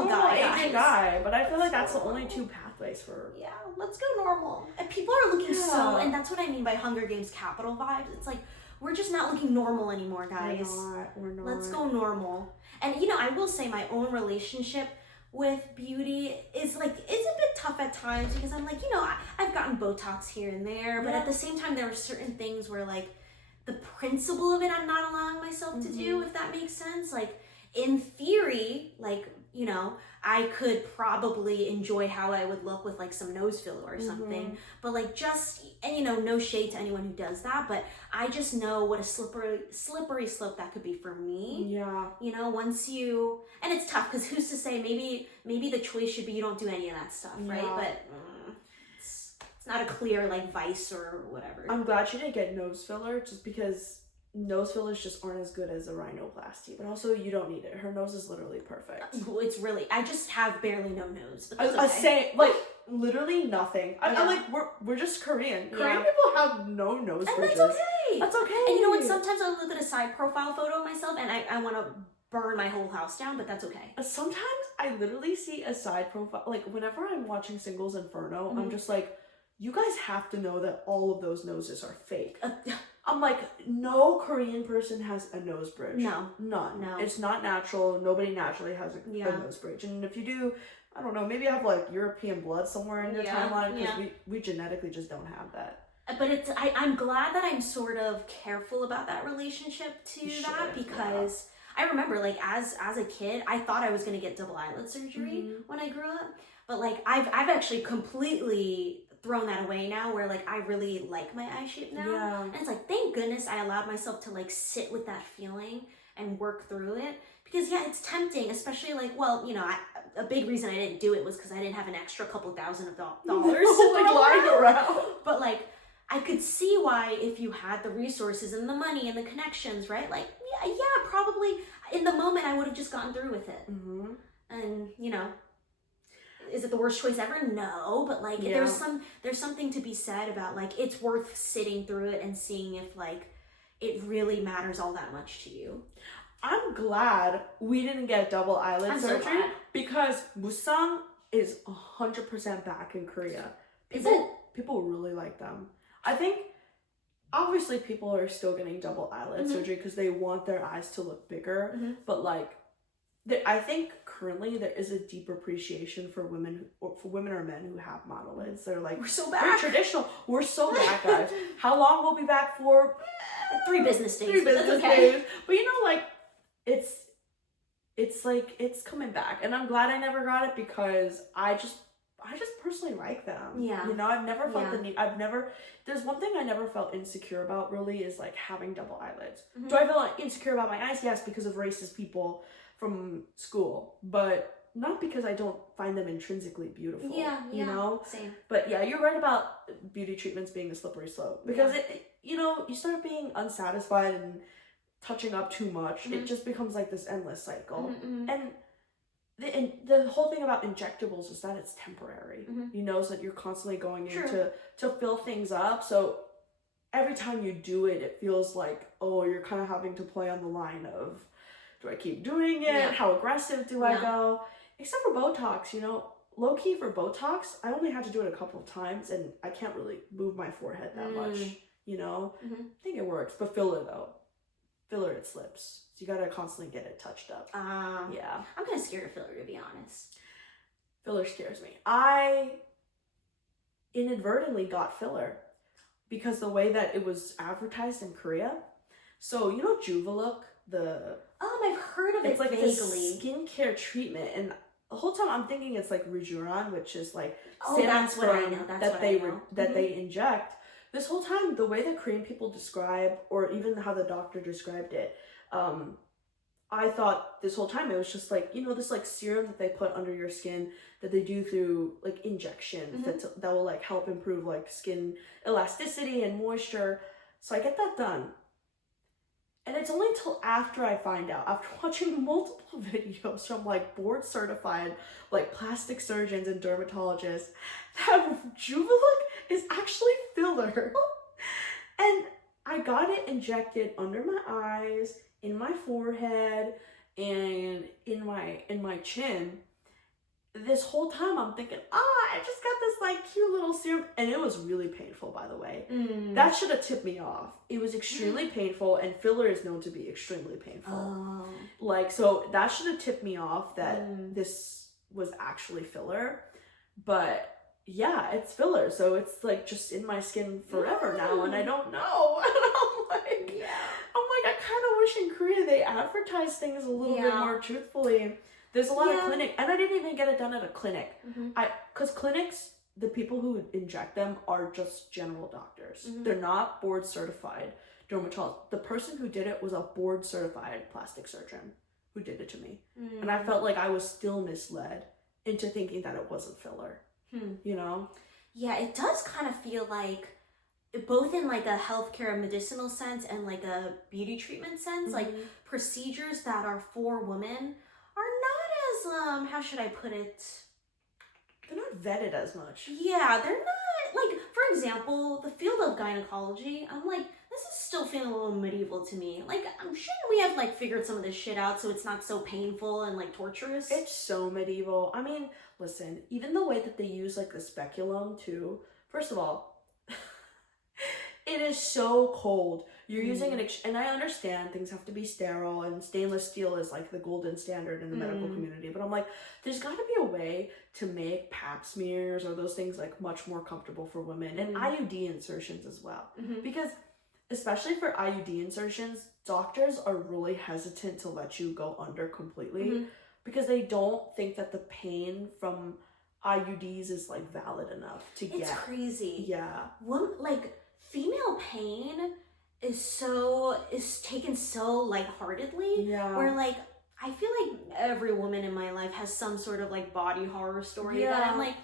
guy. Asian guy. But I feel like that's the only two pathways for. Yeah, let's go normal. And people are looking and that's what I mean by Hunger Games capital vibes. It's like, we're just not looking normal anymore, guys. We're not. Let's go normal. And you know, I will say my own relationship with beauty is like, it's a bit tough at times, because I'm like, you know, I've gotten Botox here and there, but at the same time there are certain things where like the principle of it I'm not allowing myself to do, if that makes sense. Like, in theory, like you know, I could probably enjoy how I would look with like some nose filler or something. But like just, and you know, no shade to anyone who does that, but I just know what a slippery slope that could be for me. Yeah. You know, once you, and it's tough because who's to say, maybe the choice should be you don't do any of that stuff, right? Yeah. But it's not a clear like vice or whatever. I'm glad she didn't get nose filler, just because nose fillers just aren't as good as a rhinoplasty. But also, you don't need it. Her nose is literally perfect. It's really, I just have barely no nose. But that's I okay. say, like, literally nothing. I'm Yeah. like, we're just Korean. Yeah. Korean people have no nose And bridges. that's okay. That's okay. And you know what? Sometimes I look at a side profile photo of myself and I want to burn my whole house down, but that's okay. Sometimes I literally see a side profile, like whenever I'm watching Singles Inferno, I'm just like, you guys have to know that all of those noses are fake. I'm like, no Korean person has a nose bridge. No. None. No. It's not natural. Nobody naturally has a nose bridge. And if you do, I don't know, maybe I have like European blood somewhere in your timeline, because we genetically just don't have that. But it's, I'm glad that I'm sort of careful about that relationship to that, because I remember like as a kid, I thought I was going to get double eyelid surgery when I grew up. But like I've actually completely thrown that away now, where like I really like my eye shape now. Yeah. And it's like, thank goodness I allowed myself to like sit with that feeling and work through it, because it's tempting, especially like, well, you know, a big reason I didn't do it was because I didn't have an extra couple $1,000 to like lying around. But like I could see why, if you had the resources and the money and the connections, right? Like yeah, probably in the moment I would have just gotten through with it. And you know, is it the worst choice ever? No, but like there's something to be said about like it's worth sitting through it and seeing if like it really matters all that much to you. I'm glad we didn't get double eyelid surgery, so glad. because Musang is 100% back in Korea. People really like them. I think obviously people are still getting double eyelid surgery because they want their eyes to look bigger, but like I think currently there is a deep appreciation for women or men who have monolids. They're like, we're so back. We're traditional. We're so back, guys. How long we'll be back for? 3 business days. 3 business days. But you know, like it's like it's coming back, and I'm glad I never got it, because I just personally like them. Yeah. You know, I've never felt the need. There's one thing I never felt insecure about, really, is like having double eyelids. Do I feel like insecure about my eyes? Yes, because of racist people from school, but not because I don't find them intrinsically beautiful. You know? Same. But yeah, you're right about beauty treatments being a slippery slope, because you know, you start being unsatisfied and touching up too much. It just becomes like this endless cycle. And the whole thing about injectables is that it's temporary. You know, so that you're constantly going in to fill things up. So every time you do it, it feels like, oh, you're kind of having to play on the line of, do I keep doing it? How aggressive do I go? Except for Botox, you know, low key for Botox, I only had to do it a couple of times, and I can't really move my forehead that much, you know? I think it works. But filler, though. Filler, it slips. So you gotta constantly get it touched up. Yeah. I'm kind of scared of filler, to be honest. Filler scares me. I inadvertently got filler because the way that it was advertised in Korea. So, you know Juvalook? I've heard of it like vaguely. This skincare treatment, and the whole time I'm thinking it's like Rejuran, which is like that's what I know. That they inject. This whole time, the way that Korean people describe, or even how the doctor described it, I thought this whole time it was just like, you know, this like serum that they put under your skin that they do through like injections that will like help improve like skin elasticity and moisture. So I get that done. And it's only until after I find out, after watching multiple videos from like board certified like plastic surgeons and dermatologists, that Juvalook is actually filler. And I got it injected under my eyes, in my forehead, and in my chin. This whole time I'm thinking, I just got this like cute little serum, and it was really painful, by the way. That should have tipped me off. It was extremely painful, and filler is known to be extremely painful. Like, so that should have tipped me off that this was actually filler. But yeah, it's filler, so it's like just in my skin forever now, and I don't know. And I'm like, I kind of wish in Korea they advertise things a little bit more truthfully. There's a lot of Yeah. clinic, and I didn't even get it done at a clinic. Mm-hmm. Because clinics, the people who inject them are just general doctors. Mm-hmm. They're not board certified dermatologists. The person who did it was a board certified plastic surgeon who did it to me. Mm. And I felt like I was still misled into thinking that it wasn't filler. You know? Yeah, it does kind of feel like, both in like a healthcare medicinal sense and like a beauty treatment sense, like procedures that are for women are not as how should I put it? They're not vetted as much. Yeah, they're not, like, for example, the field of gynecology, I'm like, this is still feeling a little medieval to me. Like, shouldn't we have like figured some of this shit out so it's not so painful and like torturous? It's so medieval. I mean, listen, even the way that they use like the speculum too. First of all, it is so cold. You're using and I understand things have to be sterile, and stainless steel is like the golden standard in the medical community. But I'm like, there's got to be a way to make pap smears or those things like much more comfortable for women, and IUD insertions as well. Because especially for IUD insertions, doctors are really hesitant to let you go under completely because they don't think that the pain from IUDs is like valid enough to get. It's crazy. Yeah. Like, female pain is taken so lightheartedly. Yeah. Where like, I feel like every woman in my life has some sort of like body horror story that I'm like,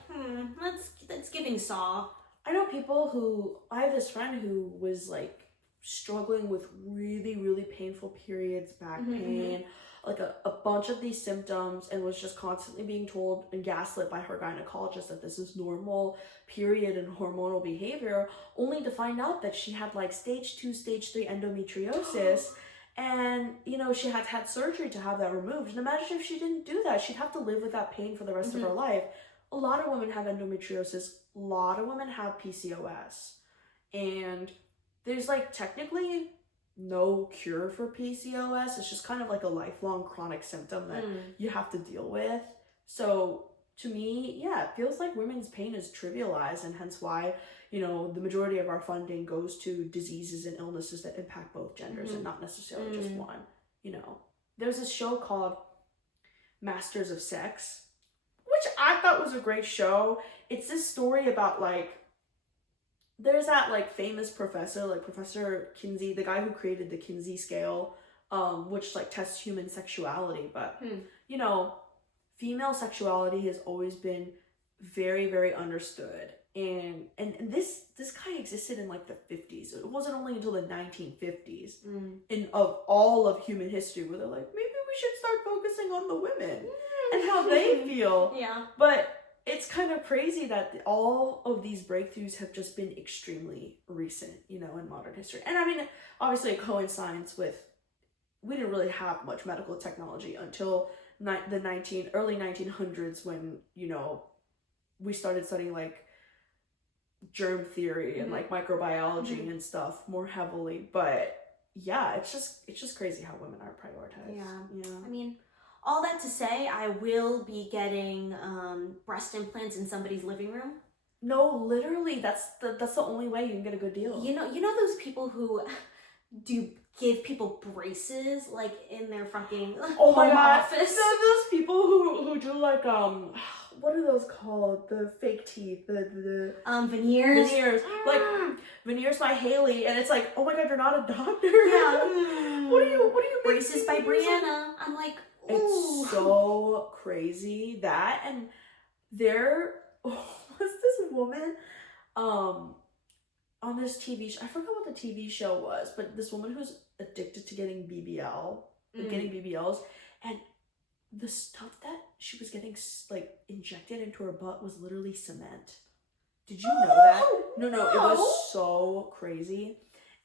that's giving Saw. I know people who, I have this friend who was like struggling with really, really painful periods, back pain, like a bunch of these symptoms, and was just constantly being told and gaslit by her gynecologist that this is normal period and hormonal behavior, only to find out that she had like stage 2, stage 3 endometriosis. And, you know, she had surgery to have that removed. And imagine if she didn't do that. She'd have to live with that pain for the rest of her life. A lot of women have endometriosis. A lot of women have PCOS. And there's like technically no cure for PCOS. It's just kind of like a lifelong chronic symptom that you have to deal with. So to me, yeah, it feels like women's pain is trivialized, and hence why, you know, the majority of our funding goes to diseases and illnesses that impact both genders and not necessarily just one. You know, there's this show called Masters of Sex, which I thought was a great show. It's this story about like, there's that like famous professor, like Professor Kinsey, the guy who created the Kinsey scale, which like tests human sexuality. But you know, female sexuality has always been very, very understood. And this guy existed in like the 50s. It wasn't only until the 1950s of all of human history where they're like, maybe we should start focusing on the women and how they feel. Yeah. But it's kind of crazy that all of these breakthroughs have just been extremely recent, you know, in modern history. And I mean, obviously it coincides with, we didn't really have much medical technology until the early 1900s when, you know, we started studying like germ theory and like microbiology and stuff more heavily. But yeah, it's just crazy how women are prioritized. Yeah. I mean, all that to say, I will be getting breast implants in somebody's living room. No, literally, that's the only way you can get a good deal. You know those people who do give people braces like in their fucking home office. Those people who do like what are those called? The fake teeth, the veneers. Like Veneers by Haley, and it's like, oh my god, you're not a doctor. Yeah. What are you Braces by Brianna. I'm like, ooh. It's so crazy that, and there was this woman on this TV show. I forgot what the TV show was, but this woman who's addicted to getting getting BBLs, and the stuff that she was getting like injected into her butt was literally cement. Did you know that? No, it was so crazy.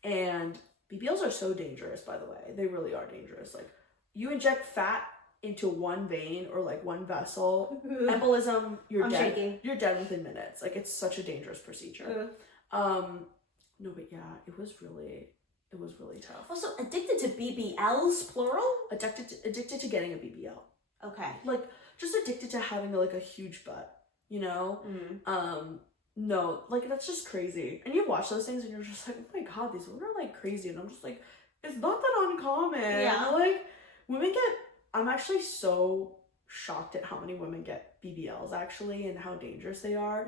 And BBLs are so dangerous, by the way. They really are dangerous. Like, you inject fat into one vein or like one vessel, embolism, you're dead. Shaking. You're dead within minutes. Like, it's such a dangerous procedure. No, but yeah, it was really tough. Also, addicted to BBLs, plural? Addicted to getting a BBL. Okay. Like, just addicted to having like a huge butt, you know? No, like, that's just crazy. And you watch those things and you're just like, oh my god, these women are like crazy. And I'm just like, it's not that uncommon. Yeah. Like, women I'm actually so shocked at how many women get BBLs actually and how dangerous they are.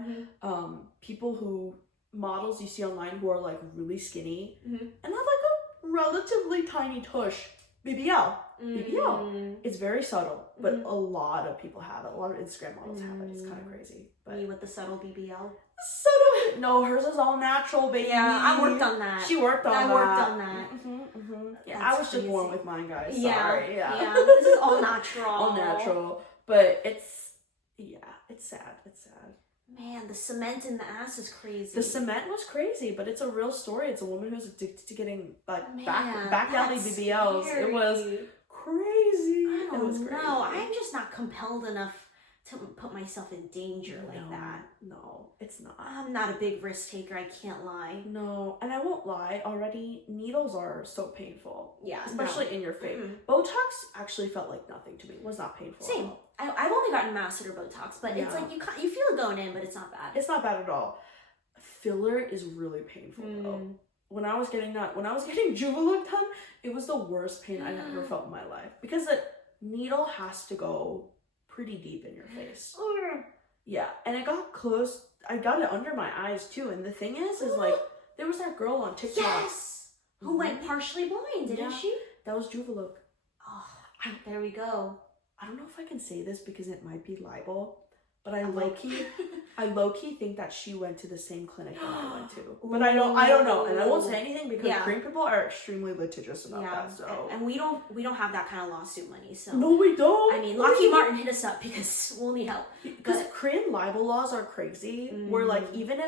People who, models you see online who are like really skinny and have like a relatively tiny tush. BBL. It's very subtle, but a lot of people have it. A lot of Instagram models have it. It's kind of crazy. But me with the subtle BBL. Subtle? No, hers is all natural, baby. Yeah, I worked on that. She worked on that. I worked on that. Yeah, I was just born with mine, guys. Sorry. Yeah. This is all natural. All natural, but it's sad. It's sad. Man, the cement in the ass is crazy. The cement was crazy, but it's a real story. It's a woman who's addicted to getting back alley BBLs. Scary. It was crazy. I don't know. I'm just not compelled enough to put myself in danger like that. No, it's not. I'm not a big risk taker. I can't lie. No, and I won't lie. Already, needles are so painful. Yeah, especially in your face. Botox actually felt like nothing to me. It was not painful. Same. I've only gotten masseter Botox, but it's like you feel it going in, but it's not bad. It's not bad at all. Filler is really painful though. When I was getting Juvelook done, it was the worst pain I've ever felt in my life because the needle has to go pretty deep in your face. Yeah, and it got close. I got it under my eyes too. And the thing is like there was that girl on TikTok who went partially blind, didn't she? That was Juvelook. Oh, there we go. I don't know if I can say this because it might be libel, but I low-key think that she went to the same clinic that I went to. But I don't know, and I won't say anything because Korean people are extremely litigious about that. So and we don't have that kind of lawsuit money. So no, we don't. I mean, Lockheed Martin hit us up because we'll need help. Because Korean libel laws are crazy. Where like even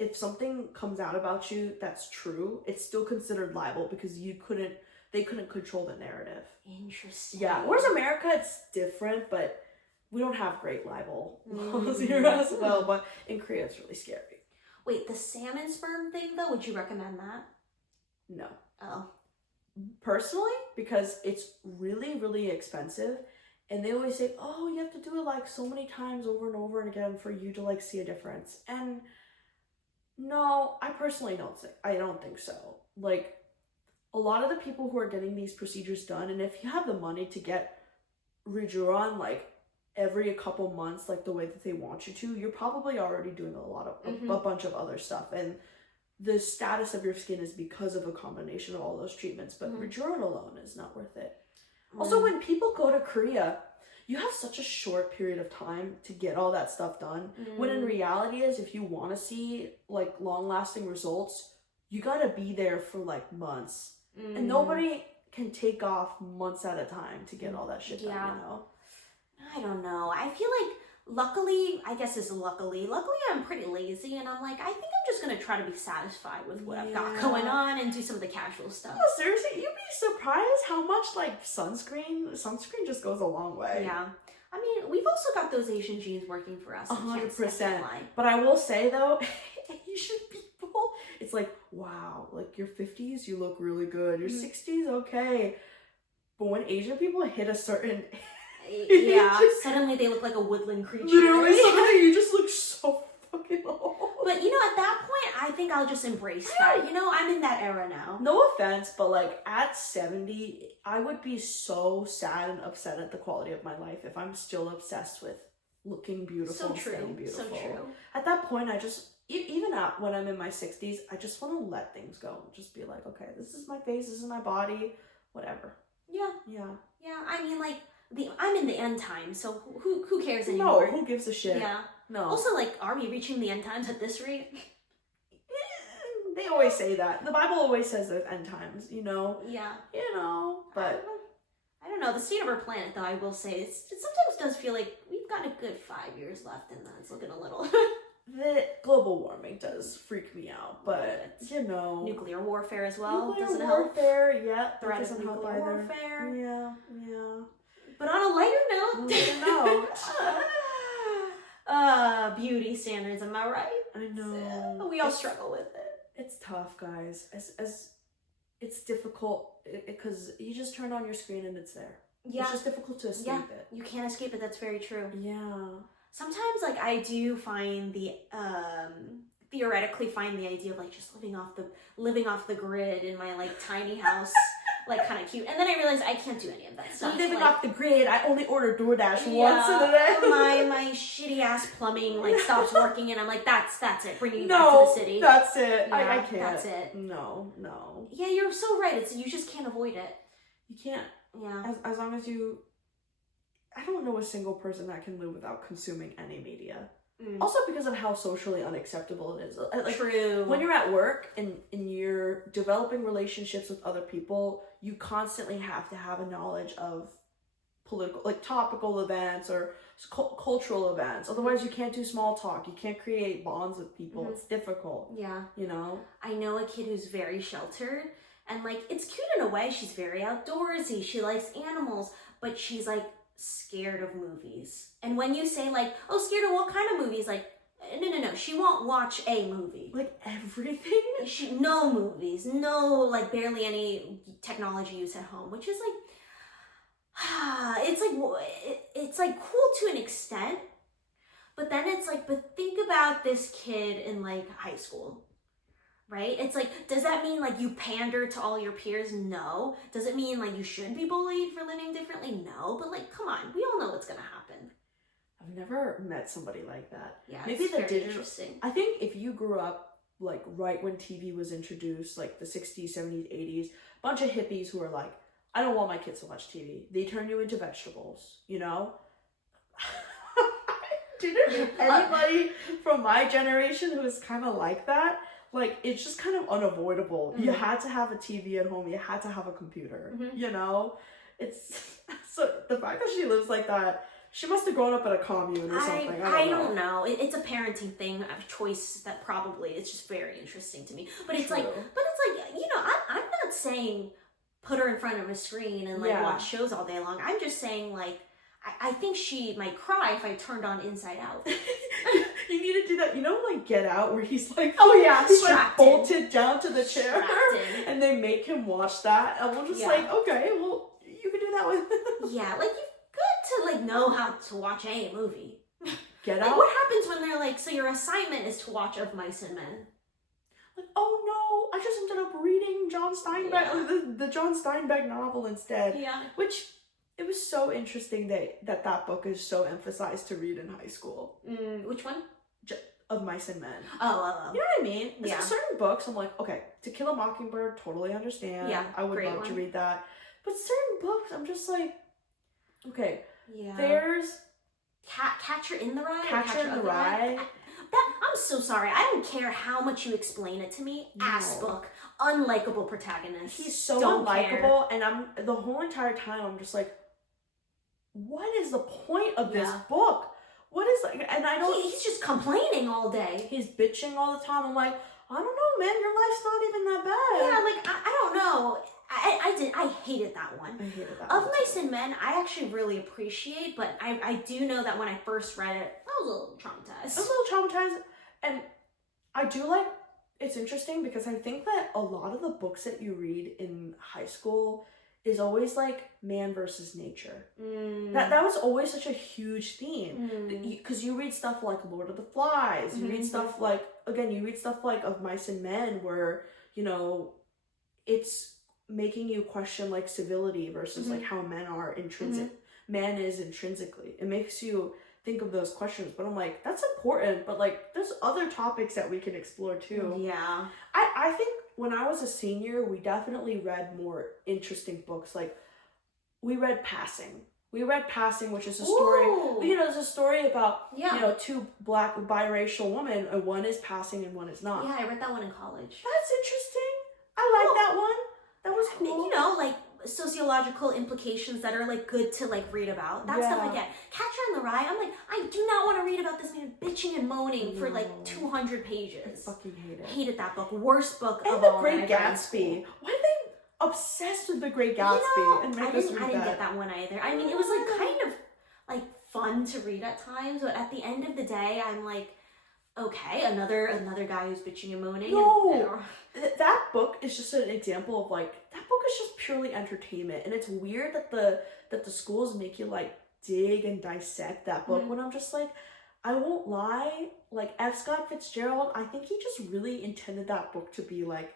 if something comes out about you that's true, it's still considered libel because they couldn't control the narrative. Interesting. Yeah. Whereas America, it's different, but we don't have great libel laws here as well. But in Korea, it's really scary. Wait, the salmon sperm thing though, would you recommend that? No. Oh. Personally, because it's really, really expensive. And they always say, oh, you have to do it like so many times over and over again for you to like see a difference. And no, I personally don't think so. Like, a lot of the people who are getting these procedures done, and if you have the money to get Rejuveron like every couple months, like the way that they want you to, you're probably already doing a bunch of other stuff. And the status of your skin is because of a combination of all those treatments. But Rejuveron alone is not worth it. Also, when people go to Korea, you have such a short period of time to get all that stuff done. When in reality is, if you want to see like long-lasting results, you gotta be there for like months. And nobody can take off months at a time to get all that shit done, you know? I don't know. I feel like luckily I'm pretty lazy and I'm like, I think I'm just gonna try to be satisfied with what I've got going on and do some of the casual stuff. No, seriously, you'd be surprised how much like sunscreen just goes a long way. Yeah. I mean, we've also got those Asian genes working for us. 100%. But I will say though, Asian people, it's like, wow, like your 50s, you look really good. Your 60s, okay. But when Asian people hit a certain suddenly they look like a woodland creature. Literally, suddenly you just look so fucking old. But you know, at that point, I think I'll just embrace that. You know, I'm in that era now. No offense, but like at 70, I would be so sad and upset at the quality of my life if I'm still obsessed with looking beautiful and staying beautiful. So true. At that point, I just, even when I'm in my 60s, I just want to let things go. Just be like, okay, this is my face, this is my body, whatever. Yeah. Yeah. Yeah, I mean, like, I'm in the end times, so who cares anymore? No, who gives a shit? Yeah. No. Also, like, are we reaching the end times at this rate? They always say that. The Bible always says there's end times, you know? Yeah. You know, but... I don't know. The state of our planet, though, I will say, it sometimes does feel like we've got a good 5 years left, and that's looking a little... The global warming does freak me out, but, you know... Nuclear warfare as well. Nuclear warfare, yeah. Threat of nuclear warfare. Yeah. But on a lighter note... Beauty standards, am I right? I know. So, we all struggle with it. It's tough, guys. As it's difficult because you just turn on your screen and it's there. Yeah. It's just difficult to escape it. You can't escape it. That's very true. Yeah. Sometimes, like, I do find theoretically find the idea of like just living off the grid in my like tiny house like kind of cute. And then I realized I can't do any of that stuff. I'm living like, off the grid. I only order DoorDash once in a day. my shitty ass plumbing like stops working, and I'm like, that's it. Bringing me back to the city. That's it. Yeah, I can't. That's it. No. Yeah, you're so right. You just can't avoid it. You can't. Yeah. As long as you. I don't know a single person that can live without consuming any media. Also because of how socially unacceptable it is. Like, True. When you're at work and you're developing relationships with other people, you constantly have to have a knowledge of political, like topical events or cultural events. Otherwise, you can't do small talk. You can't create bonds with people. It's difficult. Yeah. You know? I know a kid who's very sheltered, and like, it's cute in a way. She's very outdoorsy. She likes animals, but she's like scared of movies. And when you say like, oh, scared of what kind of movies? Like, no. She won't watch a movie. Like everything? No movies. No, like barely any technology use at home, which is like, it's like cool to an extent, but then it's like, but think about this kid in like high school, right? It's like, does that mean like you pander to all your peers? No. Does it mean like you should be bullied for living differently? No. But like, come on, we all know what's gonna happen. I've never met somebody like that. Yeah, maybe it's the very digital. interesting. I think if you grew up like right when TV was introduced, like the 60s, 70s, 80s, bunch of hippies who are like, I don't want my kids to watch TV. They turn you into vegetables, you know? Didn't anybody from my generation who was kind of like that? Like, it's just kind of unavoidable. You had to have a TV at home. You had to have a computer, you know? It's so the fact that she lives like that, she must have grown up in a commune or something. I don't know. It's a parenting thing, a choice that probably, it's just very interesting to me. But it's True. like, you know, I'm not saying put her in front of a screen and like watch shows all day long. I'm just saying like, I think she might cry if I turned on Inside Out. You need to do that. You know, like Get Out, where he's like, he's like bolted down to the chair, Distracted. and they make him watch that, and we're just like, okay, well, you can do that with. Yeah, like you've got to like know how to watch a movie. Get Like, Out. what happens when they're like, so your assignment is to watch Of Mice and Men? Like, oh no, I just ended up reading John Steinbeck, the John Steinbeck novel instead. Yeah. Which, it was so interesting that book is so emphasized to read in high school. Which one? Of Mice and Men. Oh. You know what I mean? Yeah. Certain books, I'm like, okay, To Kill a Mockingbird, totally understand. Yeah, I would love to read that. But certain books, I'm just like, okay, there's Catcher in the Rye. Catcher in the Rye. I'm so sorry. I don't care how much you explain it to me. Ass book, unlikable protagonist. He's so unlikable, and I'm the whole entire time I'm just like, what is the point of this book? What is like? And I don't. He's just complaining all day. He's bitching all the time. I'm like, I don't know, man. Your life's not even that bad. Yeah, like I don't know. I hated that one. I hated that. Of Mice and Men, I actually really appreciate, but I do know that when I first read it, I was a little traumatized. And I do like. It's interesting because I think that a lot of the books that you read in high school is always like man versus nature. That was always such a huge theme. Because you read stuff like Lord of the Flies. You read stuff like, Of Mice and Men, where, you know, it's making you question like civility versus like how men are intrinsic. Man is intrinsically. It makes you think of those questions. But I'm like, that's important. But like, there's other topics that we can explore too. Yeah. I think when I was a senior, we definitely read more interesting books. Like, we read Passing. Which is a story, you know, it's a story about, you know, two black biracial women, and one is passing and one is not. Yeah, I read that one in college. That's interesting. I like that one. That was cool. You know, like, sociological implications that are like good to like read about. That stuff I get. Catcher in the Rye, I'm like, I do not want to read about this man bitching and moaning for like 200 pages. I fucking hate it. Hated that book. Worst book and of The all. Great Gatsby. Why are they obsessed with The Great Gatsby? You know, I didn't get that one either. I mean, it was like kind of like fun to read at times, but at the end of the day, I'm like, okay, another guy who's bitching and moaning. No, that book is just an example of like, that book is just purely entertainment, and it's weird that the schools make you like dig and dissect that book. When I'm just like, I won't lie, like F. Scott Fitzgerald, I think he just really intended that book to be like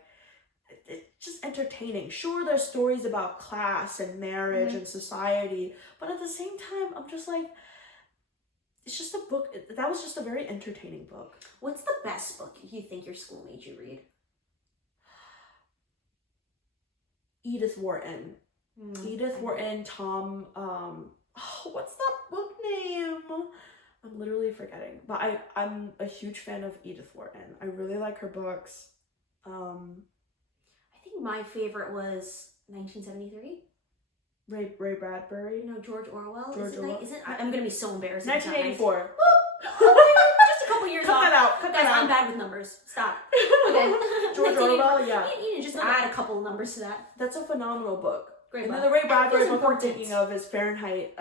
it's just entertaining. Sure, there's stories about class and marriage and society, but at the same time, I'm just like, it's just a book. That was just a very entertaining book. What's the best book you think your school made you read? Edith Wharton. Edith Wharton, Tom, what's that book name? I'm literally forgetting. But I'm a huge fan of Edith Wharton. I really like her books. I think my favorite was 1973. Ray Bradbury. No, George Orwell. George Orwell. Is it? I'm gonna be so embarrassed. 1984. Just a couple years Cut off. that out. Cut that Guys, out. I'm bad with numbers. Stop. Okay. George Orwell, yeah. You need to just add a couple of numbers to that. That's a phenomenal book. Great and book. then the Ray Bradbury book I'm important. thinking of is Fahrenheit.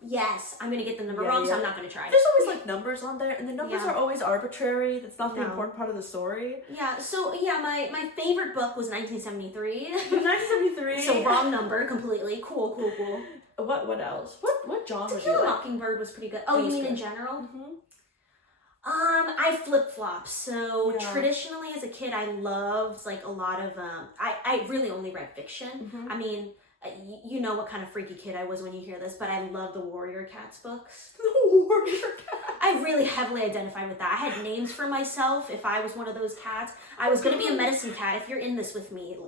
Yes, I'm gonna get the number Yeah, wrong, so yeah. I'm not gonna try. There's always like numbers on there, and the numbers Yeah. are always arbitrary. That's not the No. important part of the story. Yeah. So yeah, my favorite book was 1973. 1973. So wrong number completely. Cool. What else? What genre To do Kill you a like? Mockingbird was pretty good. Oh, That you was mean in good. general? Mm-hmm. I flip flop. So Yeah. traditionally, as a kid, I loved like a lot of. I really only read fiction. Mhm. I mean, you know what kind of freaky kid I was when you hear this, but I love the Warrior Cats books. Warrior Cat. I really heavily identified with that. I had names for myself. If I was one of those cats, I was gonna be a medicine cat. If you're in this with me,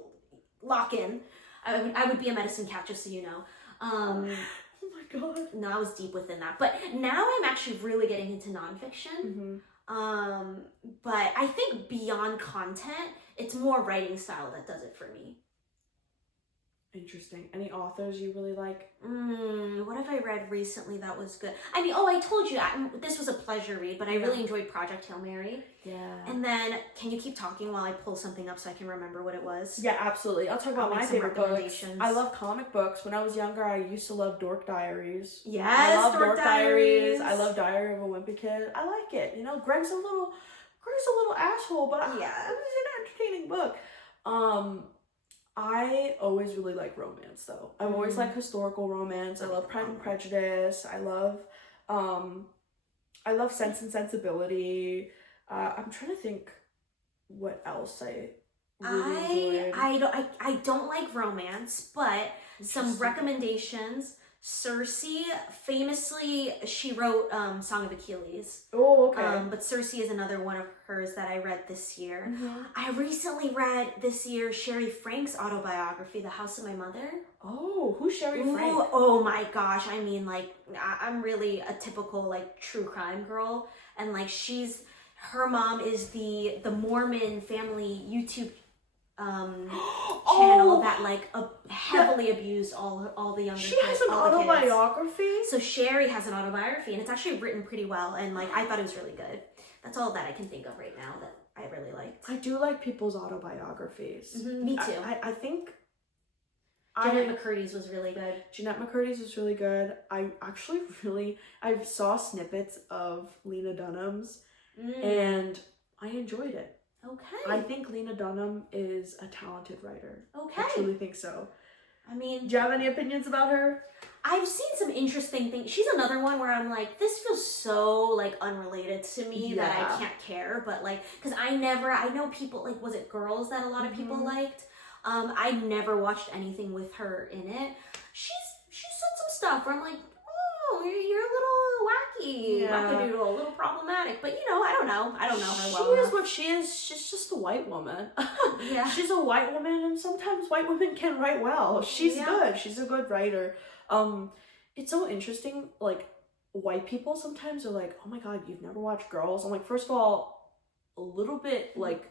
lock in. I would be a medicine cat, just so you know. Oh my god. No, I was deep within that. But now I'm actually really getting into nonfiction. Mm-hmm. But I think beyond content, it's more writing style that does it for me. Interesting. Any authors you really like? What have I read recently that was good? I mean, I told you this was a pleasure read, but I really enjoyed Project Hail Mary. Yeah. And then, can you keep talking while I pull something up so I can remember what it was? Yeah, absolutely. I'll talk about I'll my make some favorite books. recommendations. I love comic books. When I was younger, I used to love Dork Diaries. Yes, I love Dork Diaries. I love Diary of a Wimpy Kid. I like it. You know, Greg's a little asshole, but Yeah. it was an entertaining book. I always really like romance though. I've always liked historical romance. I love Pride and Prejudice. I love Sense and Sensibility. I'm trying to think what else I really enjoyed. I don't like romance, but some Interesting. recommendations. Circe, famously, she wrote Song of Achilles. Oh, okay. But Circe is another one of hers that I read this year. Mhm. I recently read this year Sherry Frank's autobiography, The House of My Mother. Oh, who's Sherry Ooh, Frank? oh my gosh. I mean, like, I'm really a typical, like, true crime girl. And, like, her mom is the Mormon family YouTube channel that, like, heavily abused all the younger She kids. has an all the kids. autobiography? So Sherry has an autobiography, and it's actually written pretty well, and, like, I thought it was really good. That's all that I can think of right now that I really liked. I do like people's autobiographies. Me too. I think Jeanette McCurdy's was really good. Jeanette McCurdy's was really good. I saw snippets of Lena Dunham's and I enjoyed it. Okay. I think Lena Dunham is a talented writer. Okay. I truly think so. I mean, Do you have any opinions about her? I've seen some interesting things. She's another one where I'm like, this feels so, like, unrelated to me that I Yeah. can't care. But, like, because I know people, like, was it Girls that a lot of people liked? I never watched anything with her in it. She said some stuff where I'm like, oh, you're a little wacky, wackadoodle, a little problematic. But, I don't know. I don't know her well She is enough. what she is. She's just a white woman. Yeah. She's a white woman, and sometimes white women can write well. She's good. She's a good writer. It's so interesting, like, white people sometimes are like, oh my god, you've never watched Girls? I'm like, first of all, a little bit, like,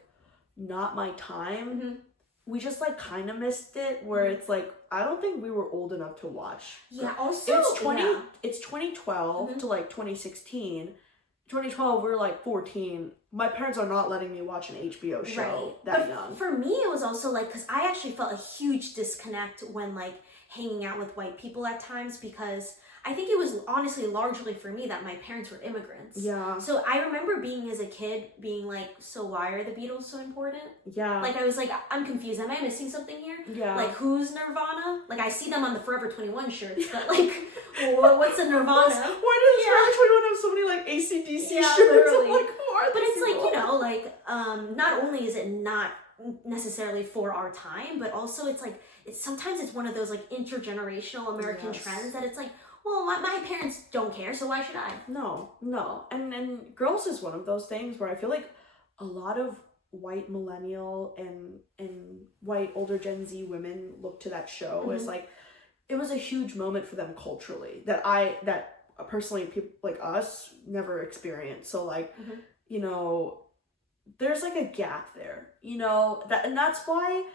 not my time. We just, like, kind of missed it, where it's like, I don't think we were old enough to watch. Yeah, also, It's 2012 to, like, 2016. 2012, we were, like, 14. My parents are not letting me watch an HBO show that young. For me, it was also, like, because I actually felt a huge disconnect when, like, hanging out with white people at times, because I think it was honestly largely for me that my parents were immigrants. Yeah. So I remember being as a kid being like, so why are the Beatles so important? Yeah. Like, I was like, I'm confused. Am I missing something here? Yeah. Like, who's Nirvana? Like, I see them on the Forever 21 shirts, but, like, what's a Nirvana? Why does Forever 21 have so many, like, AC/DC shirts? Literally. I'm like, who are But these it's like, people? like, not only is it not necessarily for our time, but also it's like sometimes it's one of those like intergenerational American trends that it's like, well, my parents don't care, so why should I? No. And Girls is one of those things where I feel like a lot of white millennial and white older Gen Z women look to that show as like, it was a huge moment for them culturally that personally people like us never experienced. So like, you know, there's like a gap there, you know, and that's why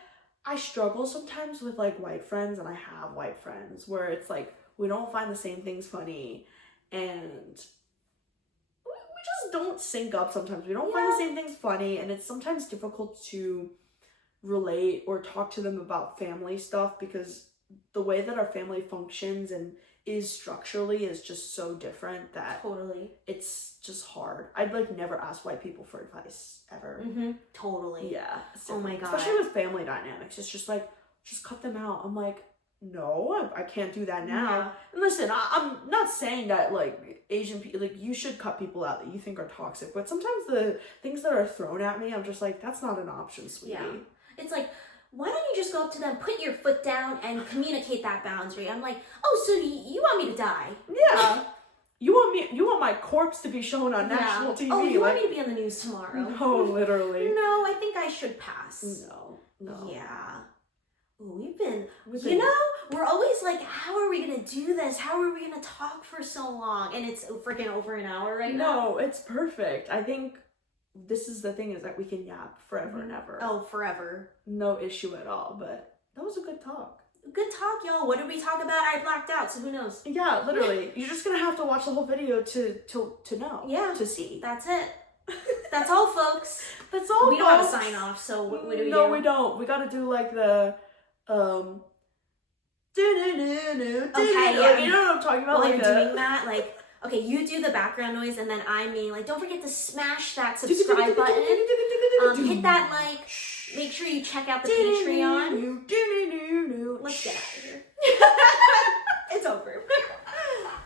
I struggle sometimes with like white friends, and I have white friends where it's like, we don't find the same things funny, and we just don't sync up sometimes. We don't find the same things funny, and it's sometimes difficult to relate or talk to them about family stuff because the way that our family functions and is structurally is just so different that totally it's just hard. I'd like never ask white people for advice ever. Totally. Yeah. Oh my God. Especially with family dynamics. It's just like, just cut them out. I'm like, no, I can't do that now. Yeah. And listen, I'm not saying that like Asian people, like you should cut people out that you think are toxic, but sometimes the things that are thrown at me, I'm just like, that's not an option, sweetie. Yeah. It's like, why don't you just go up to them, put your foot down, and communicate that boundary? I'm like, oh, so you want me to die? Yeah. You want my corpse to be shown on national TV. Oh, you want me to be on the news tomorrow? No, literally. No, I think I should pass. No. Yeah. Ooh, you know, we're always like, how are we going to do this? How are we going to talk for so long? And it's freaking over an hour right now. No, it's perfect. I think this is the thing, is that we can yap forever and ever. Oh, forever. No issue at all, but that was a good talk. Good talk, y'all. What did we talk about? I blacked out, so who knows? Yeah, literally. You're just gonna have to watch the whole video to know. Yeah. To see. That's it. That's all, folks. That's all, we don't have a sign off, so what do we do? No, we don't. We gotta do like the, okay, yeah. You know what I'm talking about? While like you're doing that, like, okay, you do the background noise, and then I mean, like, don't forget to smash that subscribe button. Hit that like. Make sure you check out the Patreon. Let's get out of here. It's over.